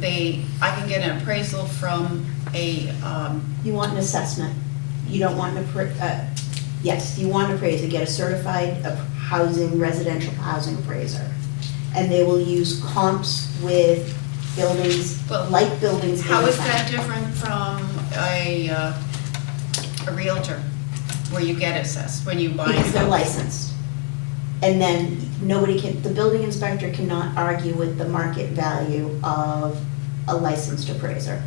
I can get an appraisal from a, You want an assessment. You don't want yes, you want an appraiser, get a certified residential housing appraiser. And they will use comps with buildings, Well, like buildings. how in is town. that different from a realtor, where you get assessed when you buy? Because they're a house? licensed. And then the building inspector cannot argue with the market value of a licensed appraiser.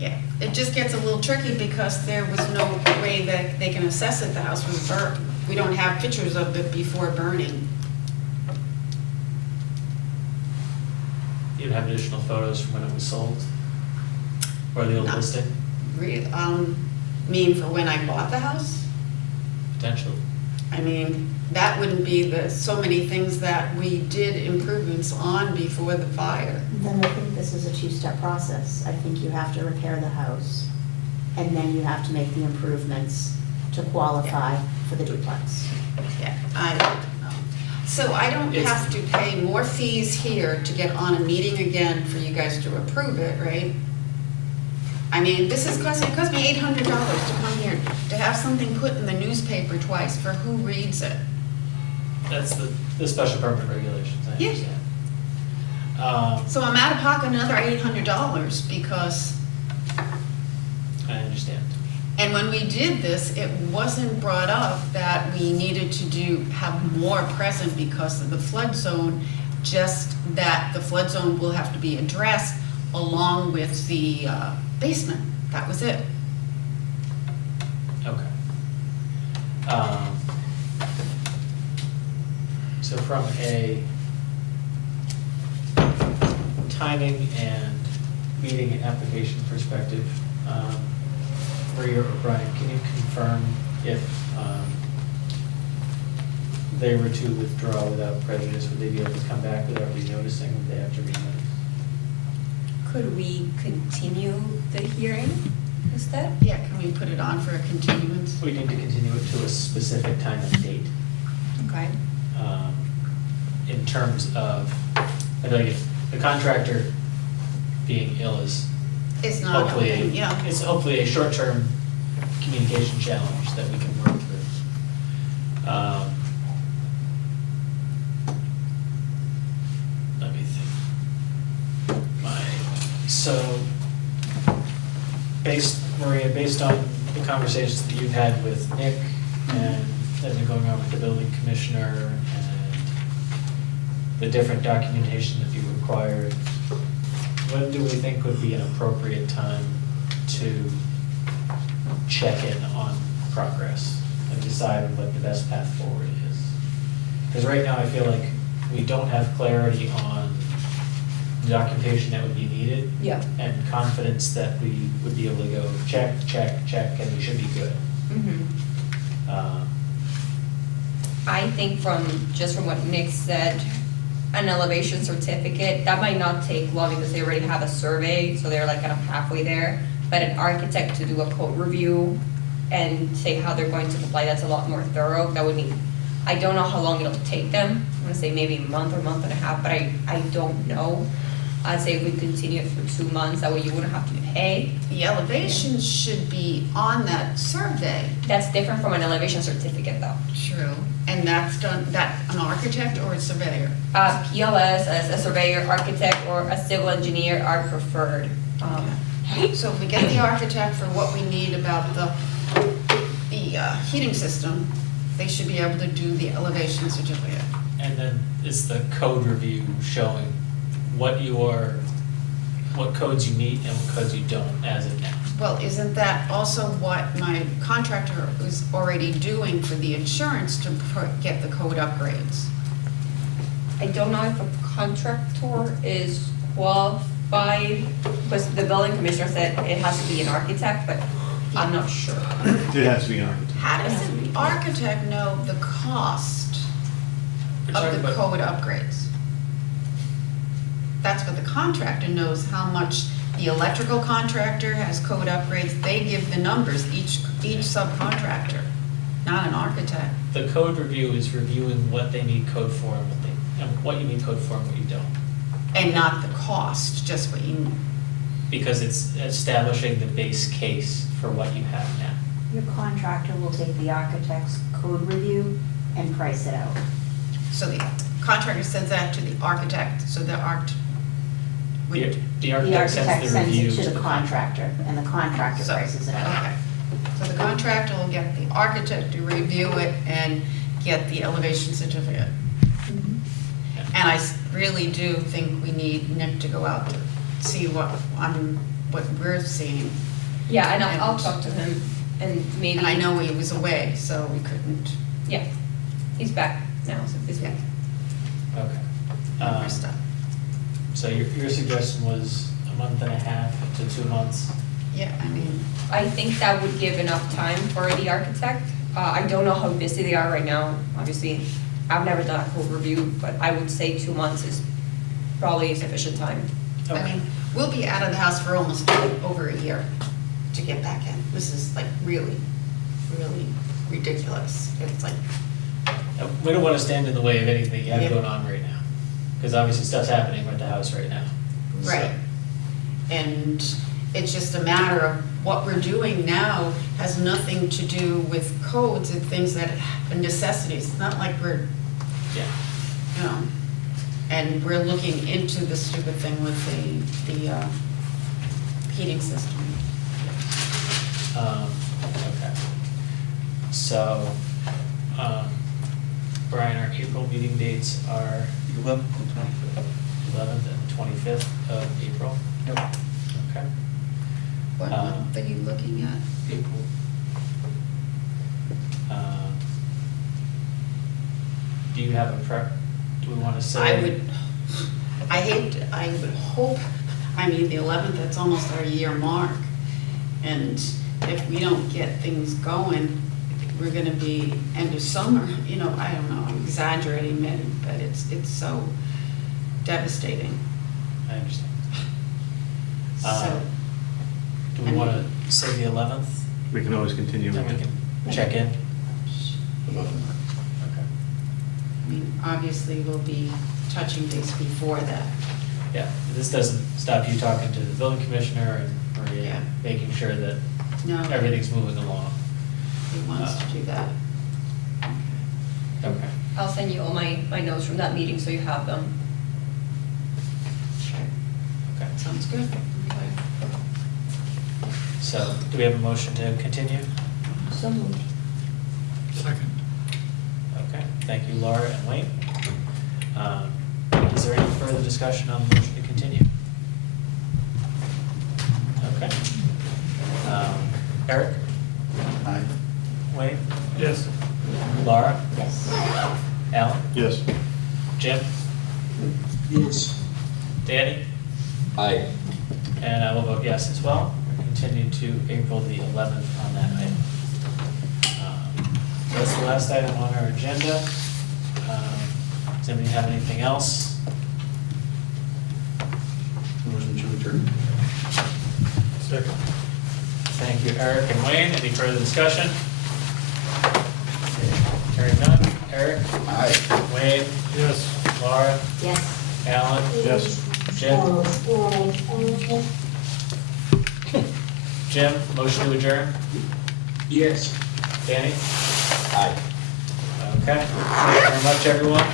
Yeah, it just gets a little tricky because there was no way that they can assess it, the house was burnt. We don't have pictures of it before burning. You'd have additional photos from when it was sold? Or the old No. listing, Mean for when I bought the house? potentially? I mean, that wouldn't be so many things that we did improvements on before the fire. Then I think this is a two-step process. I think you have to repair the house, and then you have to make the improvements to qualify for the duplex. Yeah, I don't know. So I don't It's- have to pay more fees here to get on a meeting again for you guys to approve it, right? I mean, it cost me $800 to come here, to have something put in the newspaper twice, for who reads it? That's the special permit regulations, I Yeah. understand. So I'm out of pocket another $800 because, I understand. and when we did this, it wasn't brought up that we needed to have more present because of the flood zone, just that the flood zone will have to be addressed along with the basement. That was it. Okay. So from a timing and meeting application perspective, Maria or Brian, can you confirm if they were to withdraw without prejudice, would they be able to come back without renoticing? Would they have to renotice? Could we continue the hearing instead? Yeah, can we put it on for a continuance? We need to continue it to a specific time and date. Okay. In terms of, I feel like if the contractor being ill is It's not, hopefully, yeah. it's hopefully a short-term communication challenge that we can work through. Let me think. So, Maria, based on the conversations that you've had with Nick and that have been going on with the building commissioner and the different documentation that you required, when do we think would be an appropriate time to check in on progress and decide what the best path forward is? Because right now I feel like we don't have clarity on the documentation that would be needed. Yeah. And confidence that we would be able to go check, check, check, and we should be good. I think just from what Nick said, an elevation certificate, that might not take long because they already have a survey, so they're like kind of halfway there. But an architect to do a code review and say how they're going to comply, that's a lot more thorough. That would mean, I don't know how long it'll take them. I'm gonna say maybe a month or month and a half, but I don't know. I'd say if we continue it for 2 months, that way you wouldn't have to pay. The elevations should be on that survey. That's different from an elevation certificate though. True. And that's done, that an architect or a surveyor? PLS, as a surveyor, architect, or a civil engineer are preferred. So if we get the architect for what we need about the heating system, they should be able to do the elevation certificate. And then is the code review showing what codes you meet and what codes you don't as of now? Well, isn't that also what my contractor is already doing for the insurance to get the code upgrades? I don't know if a contractor is qualified, because the building commissioner said it has to be an architect, but I'm not sure. It has to be an architect. How does the architect know the cost We're talking of the about- code upgrades? That's what the contractor knows, how much the electrical contractor has code upgrades. They give the numbers, each subcontractor, not an architect. The code review is reviewing what they need code for and what you need code for and what you don't. And not the cost, just what you, Because it's establishing the base case for what you have now. Your contractor will take the architect's code review and price it out. so the contractor sends that to the architect, so the The The architect architect sends the review sends it to the contractor, and the contractor So, prices it out. okay. So the contractor will get the architect to review it and get the elevation certificate. And I really do think we need Nick to go out to see what we're seeing. Yeah, and I'll talk to him and maybe. And I know he was away, so we couldn't. Yeah, he's back now, so this week. Okay. More stuff. So your suggestion was a month and a half to 2 months? Yeah, I mean, I think that would give enough time for the architect. I don't know how busy they are right now, obviously. I've never done a code review, but I would say 2 months is probably sufficient time. I mean, we'll be out of the house for almost over a year to get back in. This is like really, really ridiculous. It's like, We don't want to stand in the way of anything that you have Yeah. going on right now. Because obviously stuff's happening at the house right now. So- right. And it's just a matter of what we're doing now has nothing to do with codes and things that are necessities. It's not like we're Yeah. you know. And we're looking into the stupid thing with the heating system. Okay. So, Brian, our April meeting dates are 11th and 25th. 11th and 25th of April? Yep. Okay. What month are you looking at? April. Do you have a do we want to say? I would hope, I mean, the 11th, that's almost our year mark. And if we don't get things going, we're gonna be end of summer, you know, I don't know, I'm exaggerating, but it's so devastating. I understand. So, Do we want to say the 11th? We can always continue. Then we can check in? Okay. I mean, obviously, we'll be touching base before that. Yeah, this doesn't stop you talking to the building commissioner and Maria, Yeah. making sure that No. everything's moving along. He wants to do that. Okay. I'll send you all my notes from that meeting so you have them. Okay. Sounds good. Okay. So, do we have a motion to continue? So moved. Second. Okay, thank you, Laura and Wayne. Is there any further discussion on the motion to continue? Okay. Eric? Aye. Wayne? Yes. Laura? Yes. Alan? Yes. Jim? Yes. Danny? Aye. And I will vote yes as well. We're continuing to April the 11th on that item. That's the last item on our agenda. Does anybody have anything else? Motion to adjourn. Second. Thank you, Eric and Wayne. Any further discussion? Hearing none. Eric? Aye. Wayne? Yes. Laura? Yes. Alan? Yes. Jim? Jim, motion to adjourn? Yes. Danny? Aye. Okay. Thank you very much, everyone.